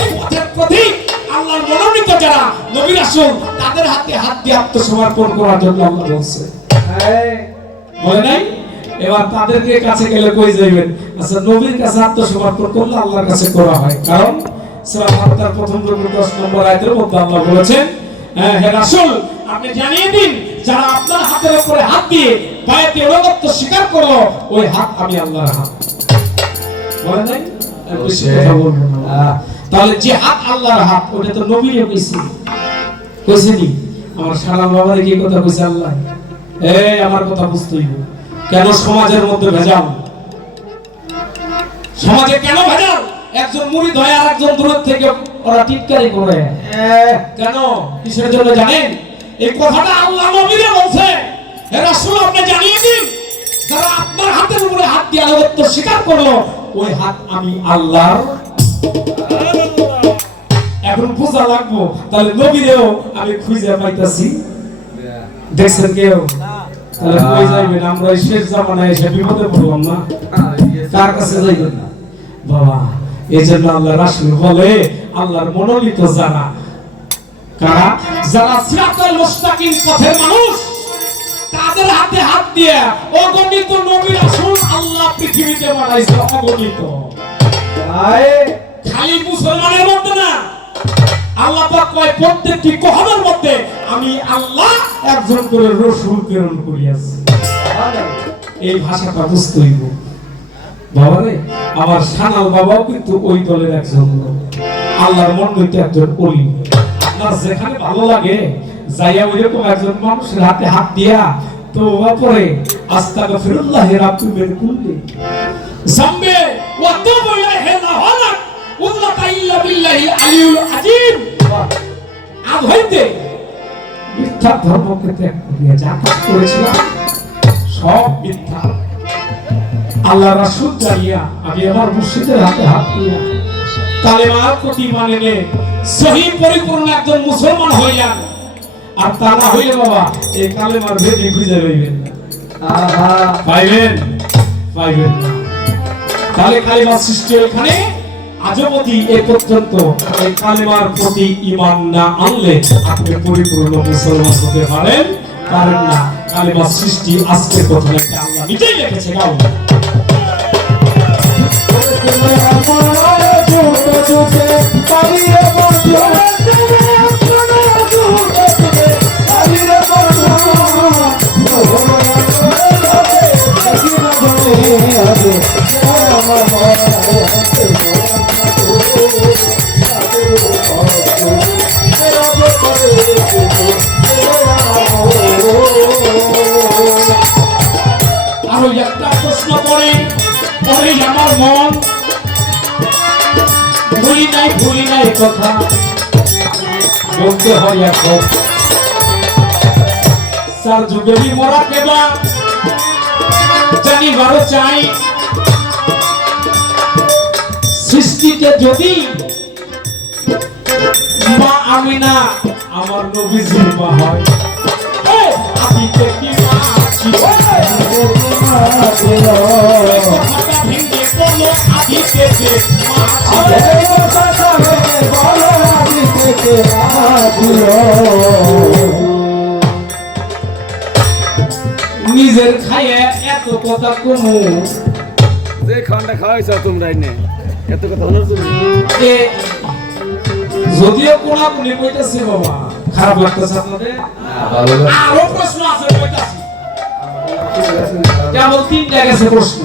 এই পথের প্রতীক আল্লাহর মনোনীত যারা নবী রাসূল তাদের হাতে হাত দিয়ে আত্মসমর্পণ করার জন্য আল্লাহ বলছে। বলে নাই এবার তাদেরকে কাছে গেলে কই যাইবেন? আচ্ছা নবীর কাছে আত্মসমর্পণ করলে আল্লাহর কাছে করা হয়, কারণ সূরা ফাতিহার প্রথম রুকু 10 নম্বর আয়াতের মধ্যে আল্লাহ বলেছেন হে রাসূল আপনি জানিয়ে দিন যারা আপনার হাতের উপরে হাত দিয়ে বায়াতে অনুগত্য স্বীকার করলো ওই হাত আমি আল্লাহর হাত। বলে নাই বেশি কথা বলবো না। তাহলে যে হাত আল্লাহর হাত ওটা তো নবীও কইছেনি। আমার সালাম বাবারে কি কথা কইছে আল্লাহ? এই আমার কথা বুঝতে হইব। কেন সমাজের মধ্যে ভেজাল? সমাজে কেন ভেজাল? একজন মুরিদ হয় আর একজন দূর থেকে ওরা টিটকারি করে। কেন? কিসের জন্য জানেন? এই কথাটা আল্লাহ নবীরে বলছে হে রাসূল আপনি জানিয়ে দিন যারা আপনার হাতের উপরে হাত দিয়ে আনুগত্য স্বীকার করলো ওই হাত আমি আল্লাহর। এখন বোঝা লাগবো তাহলে নবীরেও আমি খুঁজে পাইতাছি। দেখছেন কেউ? তাহলে কই যাইবেন? আমরা এই শেষ জামানায় এসে বিপদে পড়লাম না? কার কাছে যাইবেন না বাবা? এই জন্য আল্লাহ রাসূল বলে আল্লাহর মনোনীত যারা কারা যারা সিরাতাল মুস্তাকিম পথের মানুষ তাদের হাতে হাত দিয়ে অগণিত নবী রাসূল আল্লাহ পৃথিবীতে বানাইছে। অগণিত খালি মুসলমানের মধ্যে না, আল্লাহ পাক কয় প্রত্যেকটি কওমের মধ্যে আমি আল্লাহ একজন করে রাসূল প্রেরণ করিয়াছি। এই ভাষাটা বুঝতে হইব বাবা রে। আমার সানাল বাবাও কিন্তু ওই দলের একজন আল্লাহর মনোনীত একজন ওলি। আপনার যেখানে ভালো লাগে যাইয়া ওইরকম একজন মানুষের হাতে হাত দিয়া তওবা করে আস্তাগফিরুল্লাহ রাব্বি মিন কুল্লি যামবি ওয়া তুবু ইলাইহি লাহালাক উযলাতা ইল্লা বিল্লাহিল আলিয়ুল আযীম। আজ হইতে মিথ্যা ধর্মকে ত্যাগ করিয়া যা কাজ করেছিলাম সব মিথ্যা। আল্লাহ রাসূল জানিয়া আমি আমার মুর্শিদের হাতে হাত দিয়া কালেমার প্রতি মানে নে সহি পরিপূর্ণ একজন মুসলমান হইলেন। আর তা না হইলে বাবা এই কালেমার ভেদি খুঁজে লইবেন না। পাইবেন পাইবেন না। তাহলে কালেমার সৃষ্টি এখানে আজবতি এ পর্যন্ত এই কালেমার প্রতি ঈমান না আনলে আপনি পরিপূর্ণ মুসলমান হতে পারেন না। কালেমার সৃষ্টি আজকের কথা একটা আল্লাহ নিজেই লিখেছে। গাও আরো একটা প্রশ্ন করে আমার মন ভুলি নাই কথা বলতে হয় এখন। স্যার যুগেরই মরা কেবা জানিবারও চাই সৃষ্টিতে যদি মা আমিনা আমার নবীজির মা হয় আদিতে কি মা ছিল ভেঙে বলো আদিতে মা ছিল। নিজের খাইয়ে এত কথা কমু যে খাওয়াটা খাওয়াইছ তোমরা এনে এত কথা হলো তুমি যদিও কোনাকুনি কইতাছি বাবা খারাপ লাগতেছে আপনাদের? আরো প্রশ্ন আছে কইতাছি কেবল 3টা গেছে প্রশ্ন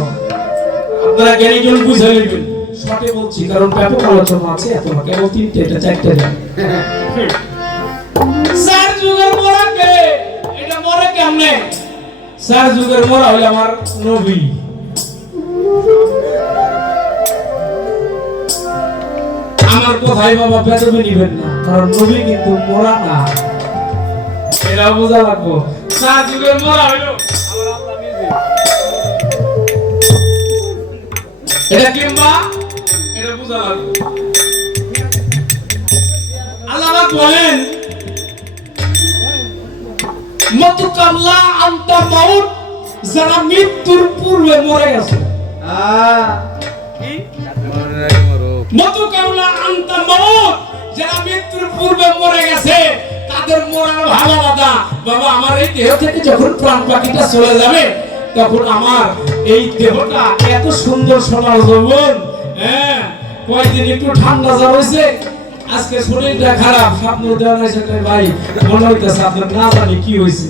আপনারা জ্ঞানীজন বুঝে নেবেন। শর্টে বলছি কারণ ব্যাপক আলোচনা আছে এত না, কেবল 3টে এটা 4টে যান। চার যুগের মরা কে? এটা মরে কেমনে? চার যুগের মরা হইল আমার নবী। আমার কথাই বাবা বেদবে নিবেন না, কারণ নবী কিন্তু মরা না, এটা বোঝা লাগবো। চার যুগের মরা হইল আমার আল্লাহ নিজে। এটা কিংবা এটা বোঝা লাগবে। বলেন মতু কামলা আনতা মাউত, যারা মৃত্যুর পূর্বে মরে গেছে। মতু কামলা আনতা মাউত, যারা মৃত্যুর পূর্বে মরে গেছে তাদের মরার ভালো কথা। বাবা আমার এই দেহ থেকে যখন প্রাণ পাখিটা চলে যাবে তখন আমার এই দেহটা এত সুন্দর সোনার যৌবন, হ্যাঁ কয়েকদিন একটু ঠান্ডা জ্বর হয়েছে, আজকে শরীরটা খারাপ, স্বপ্ন দেওয়া নাই সেটা ভাই মনে হইতেছে আপনার না জানি কি হয়েছে।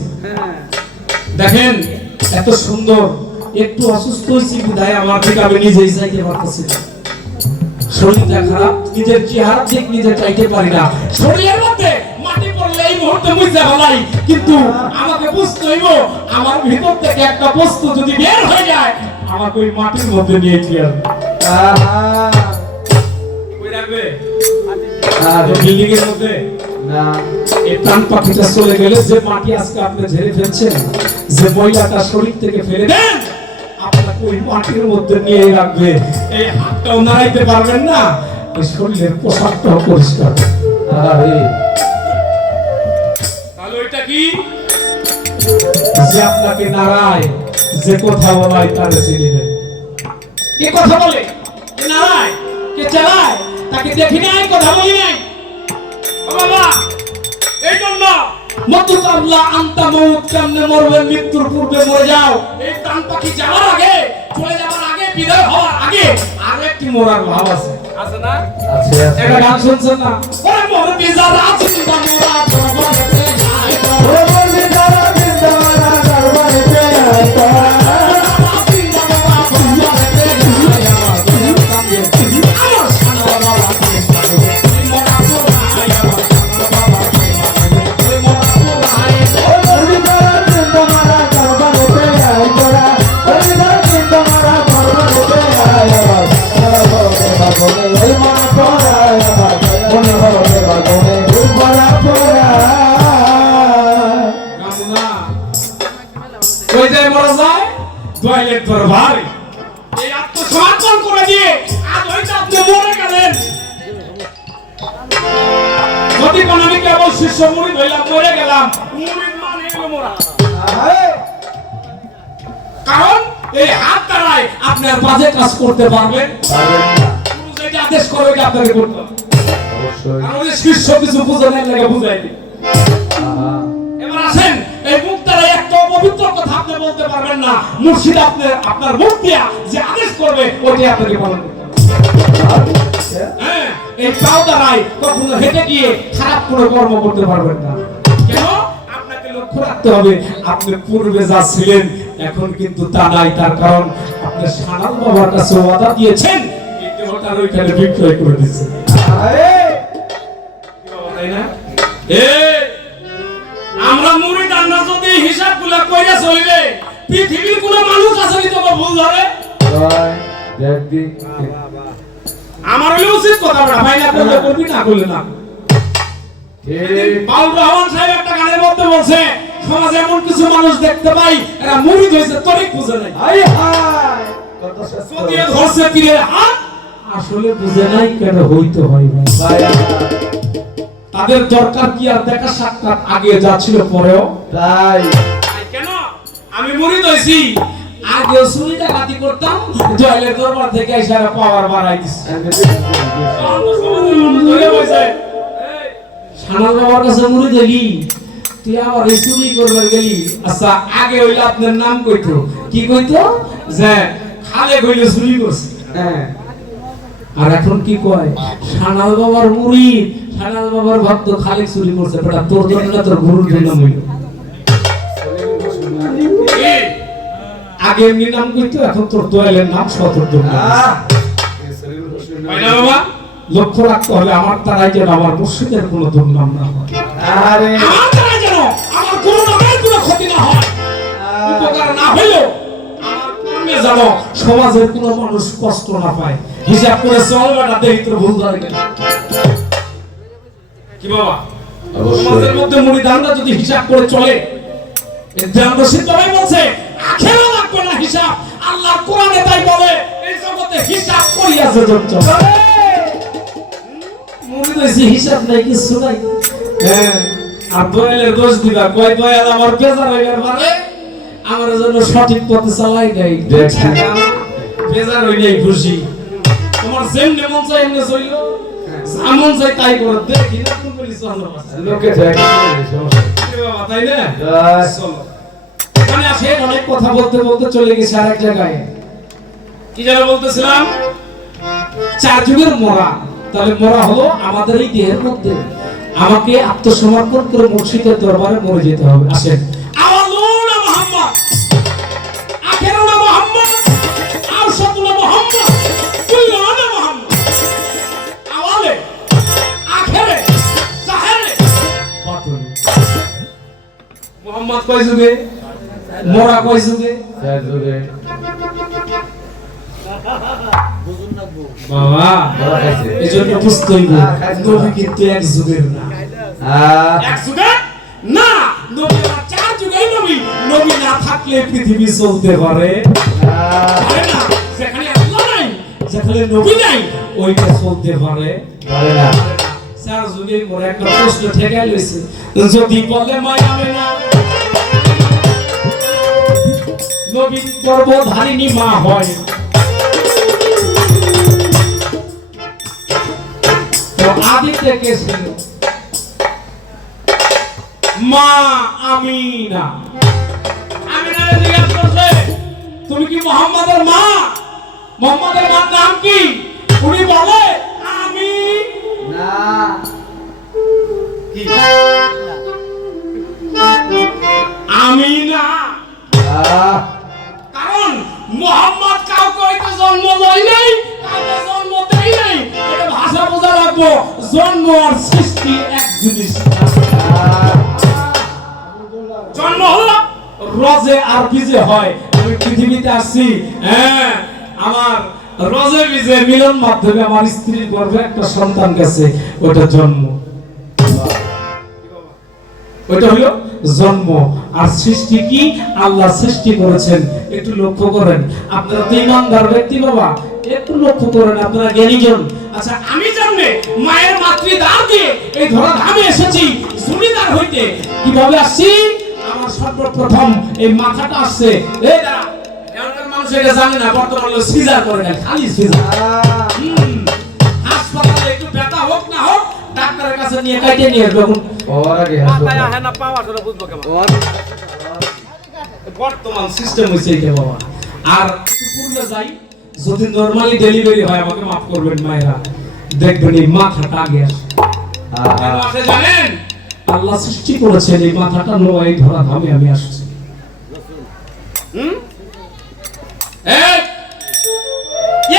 দেখেন এত সুন্দর, একটু অসুস্থ হয়েছি বিধায় আমার থেকে আমি নিজেই চাইতে পারতেছি না। শরীরটা খারাপ, নিজের চেহারা ঠিক নিজে চাইতে পারি না। শরীরের মধ্যে মাটি পড়লে এই মুহূর্তে মুইজা ভালাই, কিন্তু আমাকে বুঝতে হইব আমার ভিতর থেকে একটা বস্তু যদি বের হয়ে যায় আমাকে ওই মাটির মধ্যে নিয়ে কি আসবে? কই রাখবে? বিল্ডিং এর মধ্যে না, এই প্রাণ পাখিটা চলে গেলে যে মাটি আজকে আপনি ঝেড়ে ফেলছেন, যে ময়লাটা শরীর থেকে ফেলে দেন, আপনাকে ওই মাটির মধ্যে নিয়ে রাখবে। এই হাতটাও নাড়াইতে পারবেন না, এই শরীরের পোশাকটাও পরিষ্কার। আরে তাহলে ওইটা কি? যে আপনাকে নাড়ায়, যে কথা বলায় তার চিনি নেই। কে কথা বলে, কে নাড়ায়, কে চালায়, তাকে দেখি নাই, কথা বলি নাই। ও বাবা, এই জন্য মতু কাবলা আনতা মউত, কেমনে মরবে মৃত্যুর পূর্বে মরে যাও। এই প্রাণ পাখি যাওয়ার আগে, চলে যাওয়ার আগে, বিদায় হওয়ার আগে আরো একটি মরার ভাব আছে। আছে না? আছে আছে। একটা গান শুনছেন না? ওরে মোর বিজার আছিন্দা মোরা পরবতে যায় তো। ওরে মোর বিজার আছিন্দা মোরা পরবতে যায় তো। আছিন্দা মোরা পরবতে যায় আমার সানা বাবা প্রেম মোরা পোরায়, আমার সানা বাবা প্রেম মোরায়। ওরে মোর বিজার আছিন্দা মোরা পরবতে যায় তো। ওরে বিজার আছিন্দা মোরা পরবতে যায় আমার সানা বাবা প্রেম ওই মোরা পোরায়, আমার মনে হরে বাগনে মোরা পোরায়। গামনা ওই যে মরা যায় দয়ালের দরবার, এই আত্মসমর্পণ করে দিয়ে আজ হয়তো আপনি মরে গেলেন। যদি কোন আমি কেবল শিষ্য মুড়ি ধরলাম মরে গেলাম, মুড়ির মানে হলো মরা। কারণ এই হাত দ্বারাই আপনি আর বাজে কাজ করতে পারবেন। পারবেন না। গুরু যেটা আদেশ করে ওইটা আপনাকে করতে হবে। অবশ্যই। কারণ ওই শিষ্য কিছু বুঝে নেন লাগে বুঝাই দিই। আহা, এবার আসেন, এই মুখ দ্বারা একটা অপবিত্র কথা আপনি বলতে পারবেন না। মুর্শিদ আপনার মুখ দিয়া যে আদেশ করবে ওইটাই আপনাকে পালন করতে হবে। হ্যাঁ, এই পাও দ্বারাই কখনো হেঁটে গিয়ে খারাপ কোনো কর্ম করতে পারবেন না। কেন? আপনাকে লক্ষ্য রাখতে হবে আপনি পূর্বে যা ছিলেন এখন কিন্তু তা নাই। তার কারণ আপনি সানাল বাবার কাছে ওয়াদা দিয়েছেন এই দেহটার ওইখানে বিক্রয় করে দিচ্ছেন। তাই না? আমরা মুরিদ আমরা যদি হিসাবগুলো কইরা চলবে পৃথিবীর কোন মানুষ আছে কি তোকে ভুল ধরে? জয়, দেখবি। আমার হলে উচিত কথা বলা, ভাই না করলে করবি, না করলে না। ঠিক। বাউল রহমান সাহেব একটা গানের মধ্যে বলছে সমাজে এমন কিছু মানুষ দেখতে পাই এরা মুরিদ হয়েছে তরিক বুঝে নাই। হায় হায়, কত সস্তা। সতিয়ে ধরছে তীরের হাত, আসলে বুঝে নাই কেন হইতে হয় ভাই। ভাই আমার, তাদের দরকার কি আর দেখা সাক্ষাৎ আগে যা ছিল পরেও? তাই। কেন? আমি মুরিদ হইছি, আগে চুরি ডাকাতি করতাম, জয়েলের দরবার থেকে এসে পাওয়ার বাড়াই দিছে। সানাল বাবার কাছে মুরিদ হইলি, তুই আবার এই চুরি করবার গেলি। আচ্ছা আগে হইলে আপনার নাম কইতো কি কইতো? যে খালে কইলে চুরি করছে। হ্যাঁ। আর এখন কি কয়? সানাল বাবার মুরিদ, সানাল বাবার ভক্ত খালি চুরি করছে। বেটা তোর জন্য না তোর গুরুর জন্য হইল। আগে এমনি নাম কইতো, এখন তোর দয়ালের নাম সতর জন্য। আহ, বাবা লক্ষ্য রাখতে হবে আমার তারাই যেন আমার মুর্শিদের কোনো দুর্নাম না হয়। আরে আমার তারাই যেন আমার কোনো নামের কোনো ক্ষতি না হয়। উপকার না হইলেও আমার কর্মে যেন সমাজের কোনো মানুষ কষ্ট না পায়। হিসাব করে চলবে না, দেখি তোর ভুল ধরে গেল। কি বাবা? সমাজের মধ্যে মুরিদানরা যদি হিসাব করে চলে, রশিদ ভাই বলছে আখেরা লাগবে না হিসাব। আল্লাহ কোরআনে তাই বলে এই জগতে হিসাব করিয়াছে জন চলে। মুরিদ দিছি হিসাব নাই কিছু নাই। হ্যাঁ, আর দয়ালের দোষ দিবা, কয় দয়াল আমার বেজার হইবার পারে, আমার জন্য সঠিক পথে চালাই নাই, দেখছেন? বেজার হইলেই খুশি। তোমার যেমনে মন চাই এমনি চইল, যেমন চাই তাই করো, দেখি না তুমি বলি চলো লোকে দেখে সমস্যা বাবা, তাই না? তাই। চলো। এখানে আসেন, অনেক কথা বলতে বলতে চলে গেছে আরেক জায়গায়। কি যেন বলতেছিলাম? 4 যুগের মরা। তাহলে মরা হলো আমাদের এই দেহের মধ্যে। আমাকে আত্মসমর্পণ করে মুর্শিদের দরবারে মরে যেতে হবে। আসেন। আওয়ালুনা মুহাম্মদ, আখিরুনা মুহাম্মদ, আওসাতুনা মুহাম্মদ, কুল্লুনা মুহাম্মদ। আওয়ালে, আখিরে, জাহেরে, বাতুনে। মুহাম্মদ কয় যুগে? মরা কয় যুগে? স্যার জোরে বাবা, বলা খাইছে এই জন্য বুঝতে হইব, নবী কিন্তু এক যুগের না। এক যুগের না, নবী আমার 4 যুগের নবী। নবী না থাকলে পৃথিবী চলতে পারে পারে না। যেখানে আল্লাহ নাই, যেখানে নবী নাই, ওইটা চলতে পারে পারে না 4 যুগের পরে একটা প্রশ্ন ঠেকাই লইছে, যদি বলে মায়ামে না নবী গর্ভধারিণী মা হয়, তো আদি থেকে ছিল মা আমিনা। আমিনারে জিজ্ঞাসা করছে, তুমি কি মুহাম্মাদের মা? মুহাম্মাদের মার নাম কি? উনি বলে আমি না কি আমিনা। কারণ মুহাম্মদ কাউকে হয়তো জন্ম দেয় নাই, কাউকে জন্ম দেয় নাই। এটা ভাষা বোঝা লাগবো, জন্ম আর সৃষ্টি এক জিনিস না। জন্ম হলো রজে আর বীজে হয়। আমি পৃথিবীতে আসছি, হ্যাঁ, আমার রজে বীজে মিলন মাধ্যমে আমার স্ত্রীর গর্ভে একটা সন্তান গেছে, ওটা জন্ম। ওটা হলো জন্ম। আর সৃষ্টি কি? আল্লাহ সৃষ্টি করেছেন। একটু লক্ষ্য করেন, আপনারা তো ইমানদার ব্যক্তি বাবা, একটু লক্ষ্য করেন, আপনারা জ্ঞানীজন। আচ্ছা, আমি জানলে মায়ের মাতৃদ্বার দিয়ে এই ধরা ধামে এসেছি, জুনিদার হইতে। কিভাবে আসছি? আমার সর্বপ্রথম এই মাথাটা আসছে। এই দাঁড়া, এখনকার মানুষ এটা জানে না, বর্তমানে সিজার করে না, খালি সিজার। হাসপাতালে একটু ব্যথা হোক না হোক, ডাক্তারের কাছে নিয়ে কাটে নিয়ে যখন বর্তমান সিস্টেম হইছে এটা বাবা। আর একটু পূর্বে যাই, যদি নরমালি ডেলিভারি হয়, আমাকে মাফ করবেন মায়েরা, দেখবেন এই মাথাটা আগে আসে। কেন আসে জানেন? আল্লাহ সৃষ্টি করেছেন এই মাথাটা লোয়াই ধরা ধামে আমি আসছি।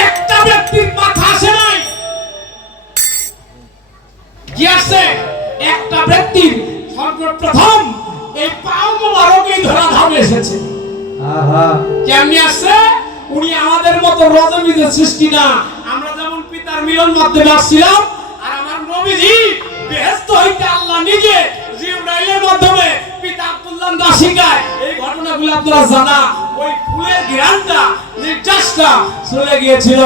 একটা ব্যক্তির মাথা আসে নাই, কি আসছে? একটা ব্যক্তির সর্বপ্রথম এই পাও মোবারক এই ধরা ধামে এসেছে। কেমনি আসছে? উনি আমাদের মতো রজনীদের সৃষ্টি না। আমরা যেমন পিতার মিলন মাধ্যমে আসছিলাম, আর আমার নবীজি বেহেশত হইতে আল্লাহ নিজে জিবরাইলের মাধ্যমে পিতা আব্দুল্লাহ নাসিকায় এই ঘটনাগুলো আপনারা জানা। ওই ফুলের ঘ্রাণটা, নির্যাসটা চলে গিয়েছিল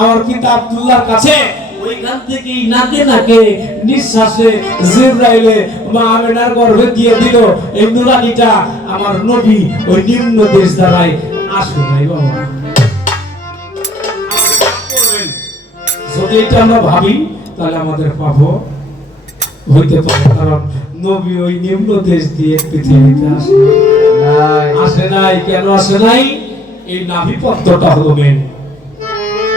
আমার পিতা আব্দুল্লাহর কাছে। ওইখান থেকেই নাকে নাকে নিঃশ্বাসে জিবরাইলে মা আমেনার গর্ভে দিয়ে দিল এই নুরানিটা। আমার নবী ওই নিম্ন দেশ দ্বারাই আসে নাই বাবা। যদি এটা আমরা ভাবি, তাহলে আমাদের পাপ হইতে পারে। কারণ নবী ওই নিম্ন দেশ দিয়ে পৃথিবীতে আসে নাই। কেন আসে নাই? এই নাভিপত্রটা হলো মেন।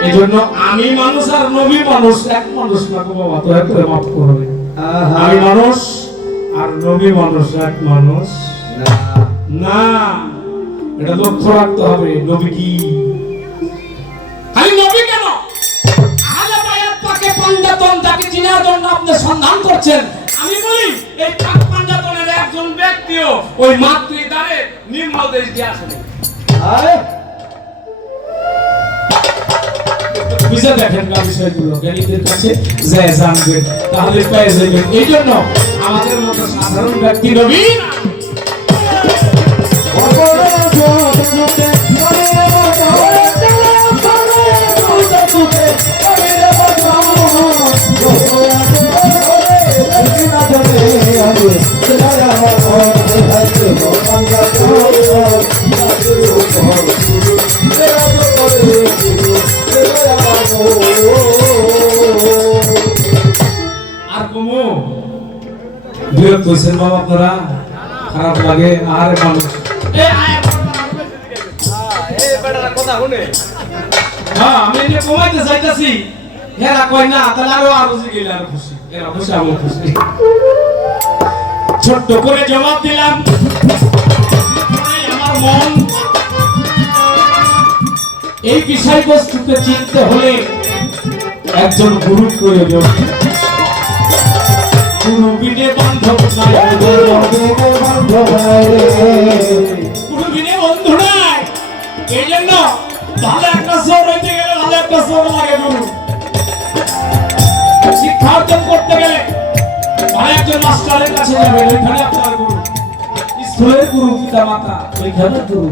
এই জন্য আমি মানুষ আর নবী মানুষ এক মানুষ না গো বাবা, দয়া করে মাফ করবে। আমি মানুষ আর নবী মানুষ এক মানুষ না। এটা লক্ষ্য রাখতে হবে। নবী কি? খালি নবী কেন? আহলে বায়াত পাকে পাঞ্জাতন, যাকে চিনার জন্য আপনি সন্ধান করছেন, আমি বলি এই পাক পাঞ্জাতনের একজন ব্যক্তিও ওই মাতৃদ্বারে নিম্ন দেশ দিয়ে আসেন। বুঝে দেখেন না বিষয়গুলো, জ্ঞানীদের কাছে যে জানবেন, তাহলে পেয়ে যাবেন। এই জন্য আমাদের মতো সাধারণ ব্যক্তি নবী না। কইছেন বাবা আপনারা খারাপ লাগে আর মানুষ এই বেটারা কথা শুনে হ্যাঁ আমি এটা কমাইতে চাইতাছি এরা কই না তাহলে আরো জিগিলে আরো খুশি এরা খুশি আমি খুশি ছোট্ট করে জবাব দিলাম আমার মন এই বিষয়বস্তুকে চিনতে হলে একজন গুরু প্রয়োজন গুরু বিনে বান্ধব নাই গুরু বিনে বন্ধু নাই এই জন্য ভালো একটা সর হইতে গেলে ভালো একটা সর লাগে গুরু শিক্ষা অর্জন করতে গেলে ভালো একজন মাস্টারের কাছে যাবে ওইখানে আপনার গুরু স্কুলের গুরু পিতা মাতা ওইখানে গুরু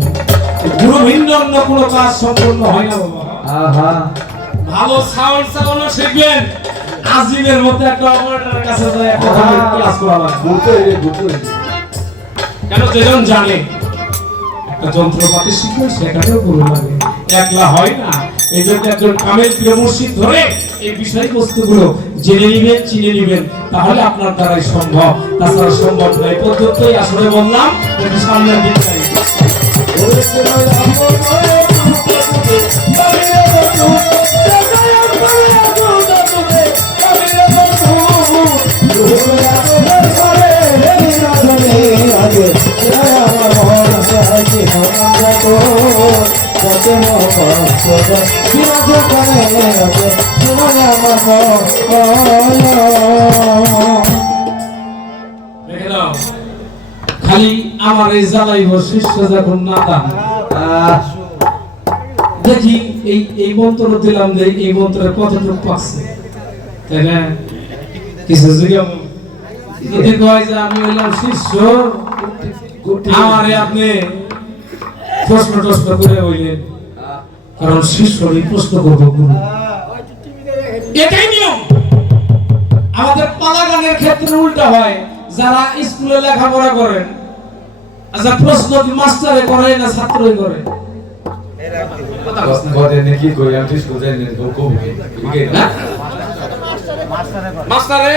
গুরু ভিন্ন অন্য কোনো কাজ সম্পূর্ণ হয় না বাবা আহা ভালো সাউন্ড চালানো শিখবেন আজিমের মধ্যে একটা অপারেটরের কাছে যায় একটা ক্লাস করা লাগে গুতো কেন যেজন জানে একটা যন্ত্রপাতি শিখবে সেটাতেও গুরু লাগে একলা হয় না এই জন্য একজন কামেল প্রিয় মুর্শিদ ধরে এই বিষয়বস্তুগুলো জেনে নিবেন চিনে নিবেন তাহলে আপনার দ্বারাই সম্ভব তাছাড়া সম্ভব নয় পদ্ধতিই আসলে বললাম এটি সামনের দিক খালি আমার এই জ্বালাইব শিষ্য যখন নাদান দেখি এই মন্ত্র দিলাম যে এই মন্ত্রের কতটুকু পাচ্ছে তাই না কিছু যদি কয় যে আমি হইলাম শিষ্য আমারে আপনি প্রশ্ন টশ্ন করে হইলেন কারণ শিষ্যরই প্রশ্ন করবো গুরু এটাই নিয়ম আমাদের পালা গানের ক্ষেত্রে উল্টা হয় যারা স্কুলে লেখাপড়া করেন আচ্ছা প্রশ্ন কি মাস্টারে করে না ছাত্রই করে বলে নাকি কই আমি স্কুল যাই না কবি মাস্টারে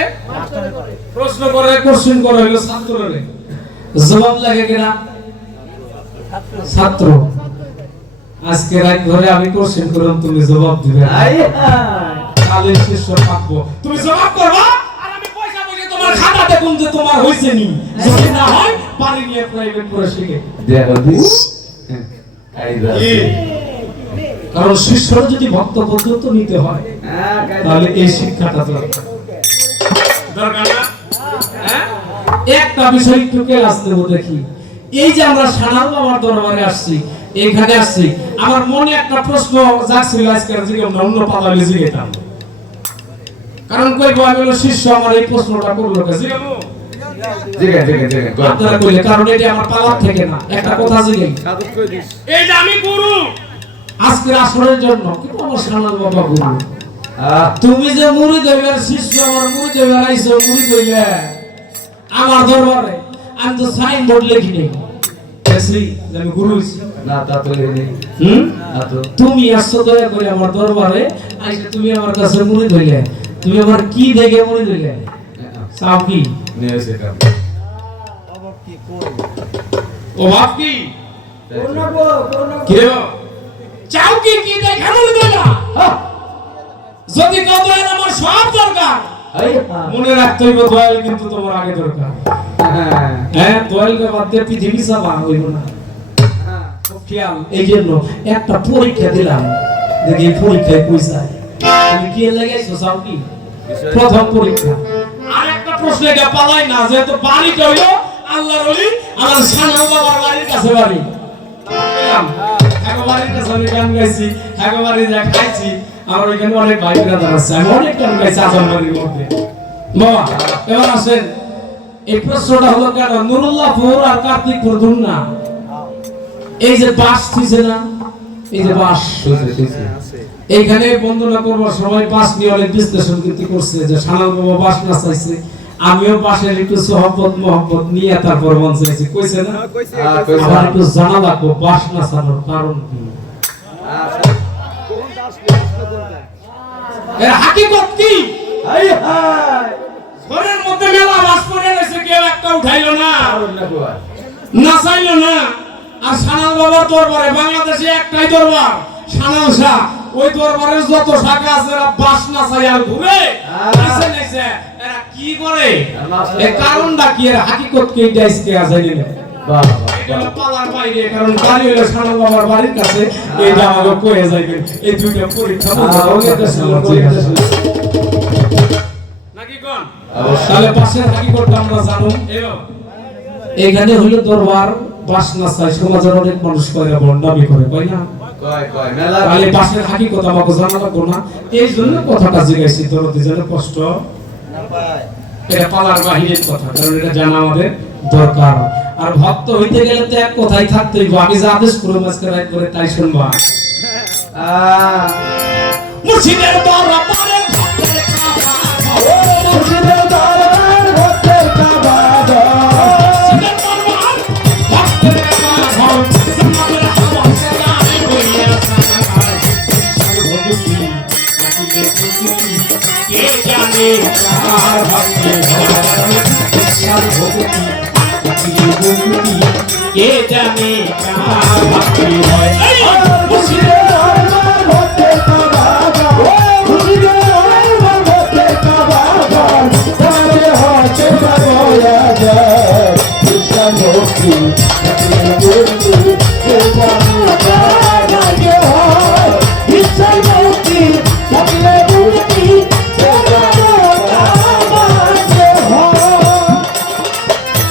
প্রশ্ন করে কোশ্চেন করে হলো ছাত্ররে জবাব লাগে কিনা ছাত্র আজকে রাত ধরে আমি কোশ্চেন করলাম তুমি জবাব দিবে কালে শিষ্য পাবো তুমি জবাব করবা আর আমি পয়সা বলে তোমার খাতা দেখুন যে তোমার হইছে নি যদি না হয় পারি নিয়ে প্রাইভেট করে শিখে দেখো দিস আইদা কারণ শিষ্যর যদি ভক্ত পর্যন্ত নিতে হয় তাহলে এই শিক্ষাটা দরকার না হ্যাঁ একটা বিষয় একটু ক্লাস দেব দেখি এই যে আমরা সানাল বাবার দরবারে আসছি এখানে আসছি আমার মনে একটা প্রশ্ন জাগছিল আজকের জীবন অন্য পাতালে জিগেতাম কারণ কইবো আমি হলো শিষ্য আমার এই প্রশ্নটা করলো কে জিগামু দেখেন আপনারা কইলে কারণ এটা আমার পালার থেকে না একটা কথা জিগাই সাধক কই দিস এই যে আমি গুরু আজকের আসরের জন্য কিন্তু আমার সানাল বাবা গুরু তুমি যে মুড়ি দেবের শিষ্য আমার মুড়ি দেবের আইছো মুড়ি দইলে আমার দরবারে আমি তো সাইন বোর্ড লিখি নেই দেখছি যে আমি গুরু হইছি না তা তো নেই না তো তুমি আসছো দয়া করে আমার দরবারে আইসা তুমি আমার কাছে মুড়ি দইলে তুমি আমার কি দেখে মুড়ি দইলে চাও কি নিয়ে এসে কাম ও বাপ কি কি রে বাপ? চাও কি কি দেখে মুড়ি দইলা যদি না দয়া আমার সব দরকার মনে রাখতে হইব দয়াল কিন্তু তোমার আগে দরকার হ্যাঁ দয়ালকে বাদ দিয়ে পৃথিবী চাপা হইব না খুব খেয়াল এই জন্য একটা পরীক্ষা দিলাম দেখি এই পরীক্ষায় কই যায় তুমি কি লাগাইছো চাও কি প্রথম পরীক্ষা আর একটা প্রশ্ন এটা পালাই না যেহেতু বাড়িটা হইলো আল্লাহর ওলি আমার সানাল বাবার বাড়ির কাছে বাড়ি বাড়ির কাছে আমি গান গাইছি বাড়ি যা খাইছি আমার ওইখানে অনেক ভাই ব্রাদার আছে আমি অনেক গান গাইছি আজমবাড়ির মধ্যে বাবা এবার আসেন এই প্রশ্নটা হলো কেন নুরুল্লাহপুর আর কার্তিকপুর দুমনা এই যে বাস থিছে না এই যে বাস এইখানে বন্দনা করবার সময় বাস নিয়ে অনেক বিশ্লেষণ কিন্তু করছে যে সানাল বাবা বাস না চাইছে আমিও বাসের একটু মহব্বত নিয়ে তারপর মন চাইছি কইছে না আমার একটু জানা লাগবো বাস না চানোর কারণ কি এর হাকিকত কি ঘরের মধ্যে মেলা বাস করে রয়েছে, কেউ একটা উঠাইলো না, নাচাইলো না। আর সানাল বাবার দরবারে বাংলাদেশে একটাই দরবার, সানাল শাহ। ওই দরবারের যত শাখা আছে এরা বাস নাচাই আর ঘুরে নাচে নাচে। এরা কি করে, এর কারণটা কি, এর হাকিকত কি, এটা আজকে জানি না। এটা পালার বাইরে, কারণ বাড়ি হলো সানাল বাবার বাড়ির কাছে। এইটা আমাকে কয়ে যাইবেন, এই দুইটা পরীক্ষা নাকি কোন? তাহলে পাশের হাকিকতটা আমরা জানো। এখানে হলো দরবার, বাস নাচাই, সমাজের অনেক মানুষ কয় বন্ডামি করে, কয় না? তাহলে পাশের হাকিকত আমাকে জানা লাগবো না, এই জন্য কথাটা জিজ্ঞাসি, দরদি যেন কষ্ট না পায়। এটা পালার বাহিরের কথা, কারণ এটা জানা আমাদের দরকার। আর ভক্ত হইতে গেলে তো এক কথাই থাকতে হইব, আমি যা আদেশ করব আজকে রাত করে তাই শুনবা। মুর্শিদের দরবারে ভক্তের কাবা, ও মুর্শিদের দরবারে ভক্তের কাবা, মুর্শিদের দরবার ভক্তের কাবা, সমাজের হাওয়া সাজাই কইয়া সাজাই, সর্বভূতি নাকিলে কুকুতি, কে জানে কার ভক্তি হয়, সর্বভূতি নাকিলে কুকুতি, কে জানে কার ভক্তি হয়। মুর্শিদের দরবার ভক্তের কাবা, ও মুর্শিদের দরবার ভক্তের কাবা, তারে হচ্ছে বয়া যায়, সর্বভূতি নাকিলে কুকুতি, কে জানে কার ভক্তি হয়, সর্বভূতি নাকিলে কুকুতি, কে জানে কার ভক্তি হয়।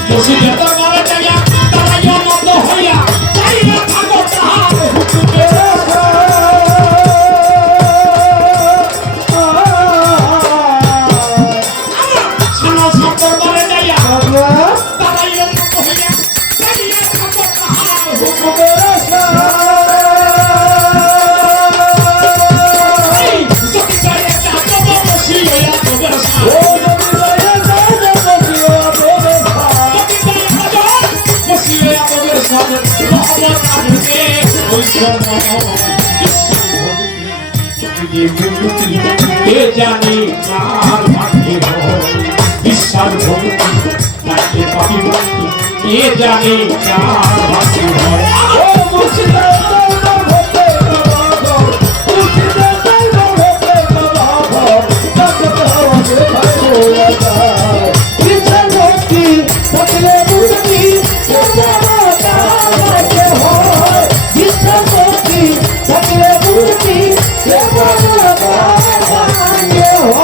মুর্শিদের দরবারে যাইয়া তারাইয়া মত হইয়া চাইয়া থাকো তাহার হুকুমে। সানাল শাহ দরবারে যাইয়া তারাইয়া মত হইয়া চাইয়া থাকো তাহার হুকুমে। যদি চাইয়া চাচো বসি হইয়া তোদের সাথে, কে জানে কার ভাগ্যে হয়, বিশ্বাস ভক্তি নাকি পাপি ভক্তি, কে জানে কার ভাগ্যে হয়। ও মুর্শিদের দরবার ভক্তের কাবা, মুর্শিদের দরবার ভক্তের কাবা, যাকে হাওয়া সাজাই কইয়া যায়, বিশ্বাস ভক্তি নাকিলে কুকুতি, কে জানে কার ভাগ্যে হয়, বিশ্বাস ভক্তি নাকিলে কুকুতি, কে জানে কার ভাগ্যে হয়।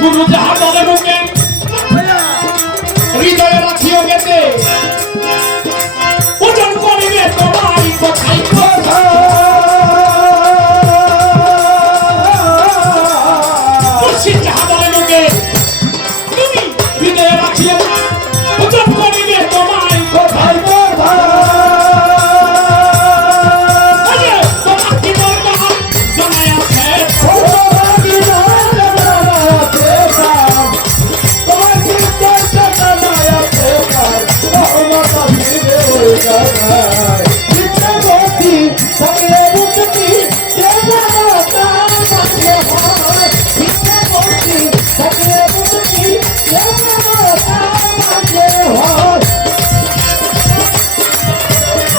গুরু যাহা বলে মুখে হৃদয়ে রাখিও গেছে, ওজন করিবে তোমার কথাই কথা। মুর্শিদ যাহা বলে মুখে তুমি হৃদয়ে রাখিও, ওজন করিবে তোমার কথাই কথা। তোমার কি দরকার জানাই আছে, তোমার কি দরকার তোমার কি দরকার জানাই আছে, রহমত দিবে ওই জায়গায়, ইচ্ছা ভক্তি থাকলে মুক্তি, কে জানে কার ভাগ্যে হয়, ইচ্ছা ভক্তি থাকলে মুক্তি, কে জানে কার ভাগ্যে হয়।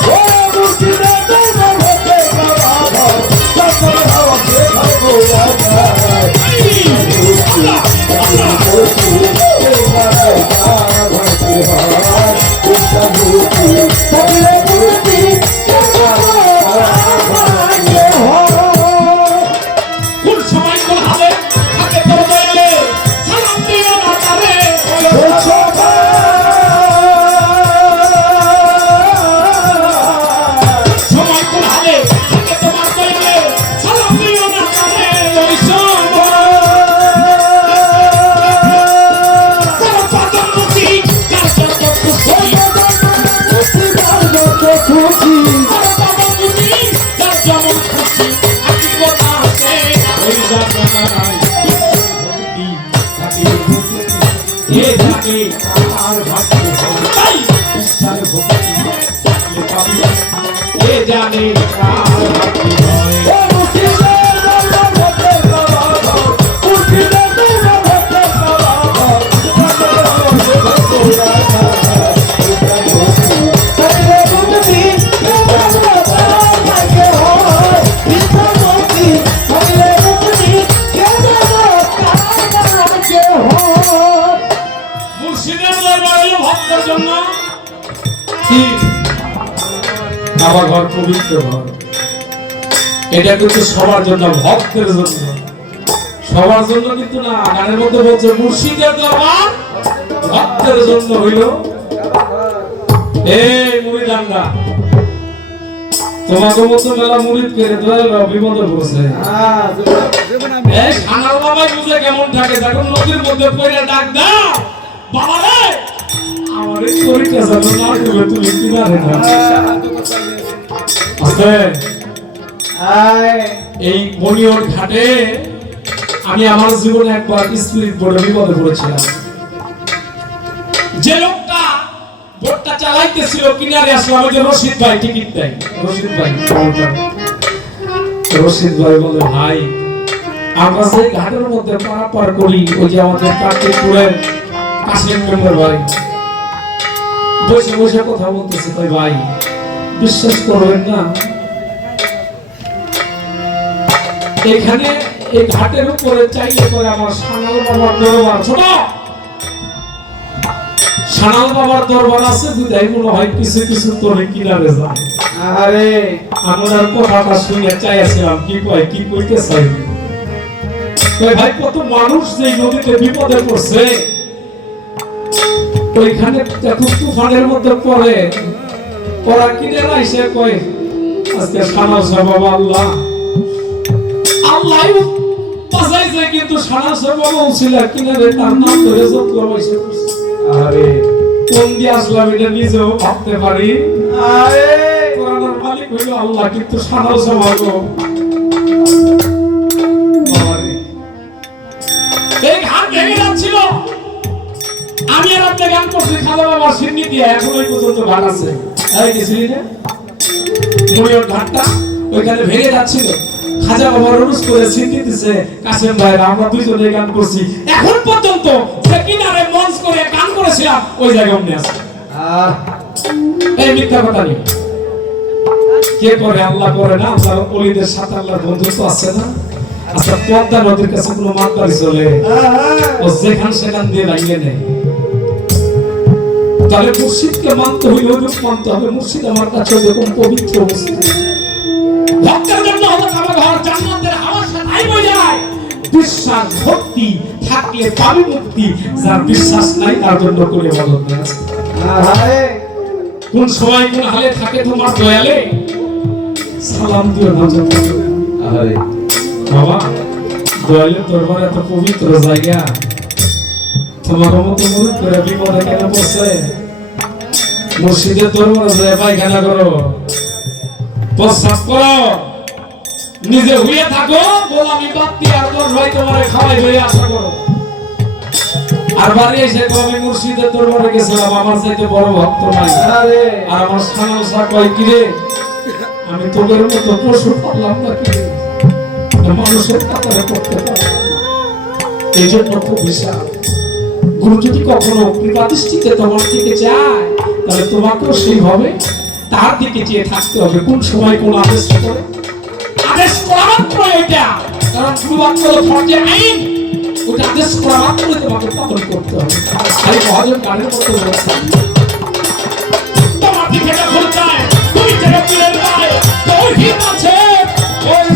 ও মুর্শিদের দরবার ভক্তের কাবা, যাকে হাওয়া সাজাই কইয়া যায়, কোন সময় কোন হালে থাকে তোর দয়ালে, সালাম দিও না তারে, সময় কোন হালে থাকে তোমার দয়ালে, সালাম দিও না তারে, ওই সময় তার পাতন মুচি তার যত খুশি, তার যত খুশি, তার পাতন মুচি তার যেমন খুশি, হাকিকত আছে ওই জায়গায়, ভক্তি নাকিলে কুকুতি, কে জানে কার ভাগ্যে হয়, তাই বিশ্বাস ভক্তি নাকিলে পাপি ভক্তি, কে জানে কার ভাগ্যে হয়। ও মুর্শিদের দরবার ভক্তের কাবা, মুর্শিদের দরবার ভক্তের কাবা ঘর পবিত্র ঘর। এটা কিন্তু সবার জন্য, ভক্তের জন্য, সবার জন্য কিন্তু না। গানের মধ্যে বলছে মুর্শিদের দরবার ভক্তের জন্য হইল। এই মুরিদানরা, তোমাকে মতো মেলা মুরিদ করে দয়াল বিপদে পড়ছে। এই খানার বাবাই বুঝে কেমন থাকে, যখন নদীর মধ্যে পড়ে ডাক দাও বাবা রে, আমার এই শরীরটা যেন না ডুবে, তুমি কিনারে না। আছে এই বনিয়র ঘাটে আমি আমার জীবনে একবার স্পিরিট বোর্ডে বিপদে পড়েছিলাম। যে লোকটা বোটটা চালাইতেছিল কিনারে আসলাম, ওই যে রশিদ ভাই টিকিট দেয়, রশিদ ভাই রশিদ ভাই বলে ভাই আমরা যে ঘাটের মধ্যে পারাপার করি, ওই যে আমাদের কার্তিকপুরের কাশিম মেম্বার ভাই বসে বসে কথা বলতেছে, তাই ভাই বিশ্বাস করবেন না, এখানে এই ঘাটের উপরে চাইলে করে আমার সানাল বাবার দরবার, ছোট সানাল বাবার দরবার আছে, বুঝাই মনে হয় কিছু কিছু তোরে কিনারে যায়। আরে আমার কথাটা শুনে চাইছিলাম কি কয়, কি কইতে চাই ভাই, কত মানুষ যে নদীতে বিপদে পড়ছে, ওইখানে এখন তুফানের মধ্যে পড়ে, ওরা কিনে আইসে কয় আজকে সানাল সাহেব বাবা আল্লাহ আল্লাহ বাঁচাইছে, কিন্তু সানাল সাহেব বাবা ছিল কিনারে, তার নাম ধরে জপ করবাইছে। আরে কোন দিয়ে আসলাম এটা নিজেও ভাবতে পারি। আরে কোরআনের মালিক হইল আল্লাহ, কিন্তু সানাল সাহেব বাবা এই ঘাট ভেঙে যাচ্ছিল। আমি আর আপনি গান করছি খাজা বাবার সিন্নি দিয়ে, এখন ওই পর্যন্ত ঘাট আছে। এই গেছিলি না মুড়িয়ার ঘাটটা, ওইখানে ভেঙে যাচ্ছিল। খাজা বাবার অনুরোধ করে সিন্নি দিছে কাসেম ভাইরা, আমরা দুইজনে গান করছি, এখন পর্যন্ত যে কিনারে মঞ্চ করে গান করেছিলাম ওই জায়গায় অমনি আছে। এই মিথ্যা কথা নেই, কে করে? আল্লাহ করে না। আল্লাহর ওলিদের সাথে আল্লাহর বন্ধুত্ব আছে না? আচ্ছা পদ্মা নদীর কাছে কোনো মাতবাড়ি চলে, ও যেখান সেখান দিয়ে লাগিয়ে নেয়। তাহলে মুর্শিদকে মানতে হইলে ওই মানতে হবে। মুর্শিদ আমার কাছে এরকম পবিত্র বস্তু, ভক্তের জন্য হলো কাবা ঘর, জান্নাতের হাওয়া সাথে বই যায়। বিশ্বাস ভক্তি থাকলে পাবে মুক্তি, যার বিশ্বাস নাই তার জন্য করে বদল আছে। কোন সময় কোন হালে থাকে তোমার দয়ালে, সালাম দিও না আরে বাবা, দয়ালের দরবার এত পবিত্র জায়গা, তোমার মতো মুরিদ করে বিপদে কেন পড়ছে? মুর্শিদের দরবারে যায় পায়খানা করো, প্রস্রাব করো, নিজে হইয়া থাকো, গোলামি বাদ দিয়ে আর তোর ভাই তোমারে খাওয়াই হয়ে আশা করো। আর বাড়ি এসে আমি মুর্শিদের দরবারে গেছিলাম, আমার চাইতে বড় ভক্ত নাই। আর আমার সানাল শাহ কয় কি রে, আমি তোদের মতো পশু পারলাম না কি, মানুষের কাতারে করতে পারলাম না। এই জন্য খুব বিশাল গুরু যদি কখনো কৃপা দৃষ্টিতে তোমার দিকে যায়, তাহলে তোমাকেও সেইভাবে তার দিকে চেয়ে থাকতে হবে। কোন সময় কোন আদেশ করে, আদেশ করা মাত্র এটা, কারণ গুরুবাক্য হলো ফরজে আইন, ওটা আদেশ করা মাত্র তোমাকে পালন করতে হবে। খালি মহাজন গানের মতো বলছে, তোমার দিকে যখন যায় তুমি যেটা পীরের গায়ে তৌহিদ আছে, ওই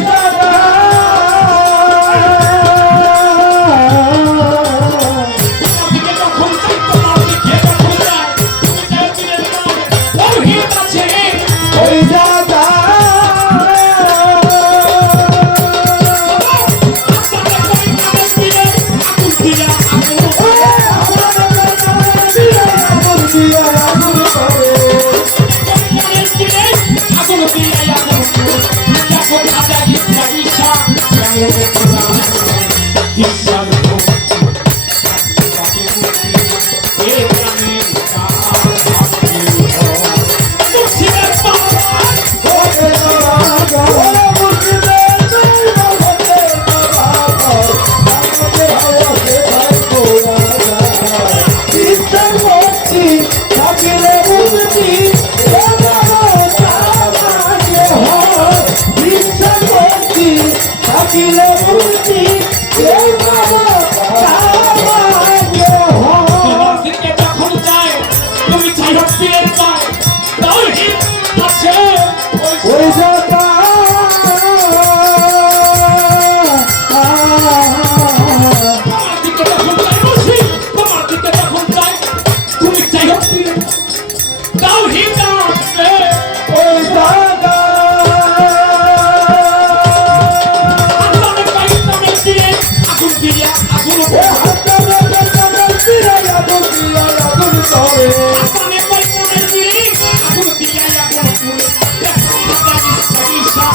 তোমার দিকে যখন যাই বসি, তোমার দিকে যখন যাই, তুমি চাই হচ্ছি দাও হিকাতে আল্লাহর পাইতামে দিয়ে আগুন দিয়া আগুন আল্লাহর পাইতামে দিয়ে আগুন পুড়ে দেখো আদানি সরিষা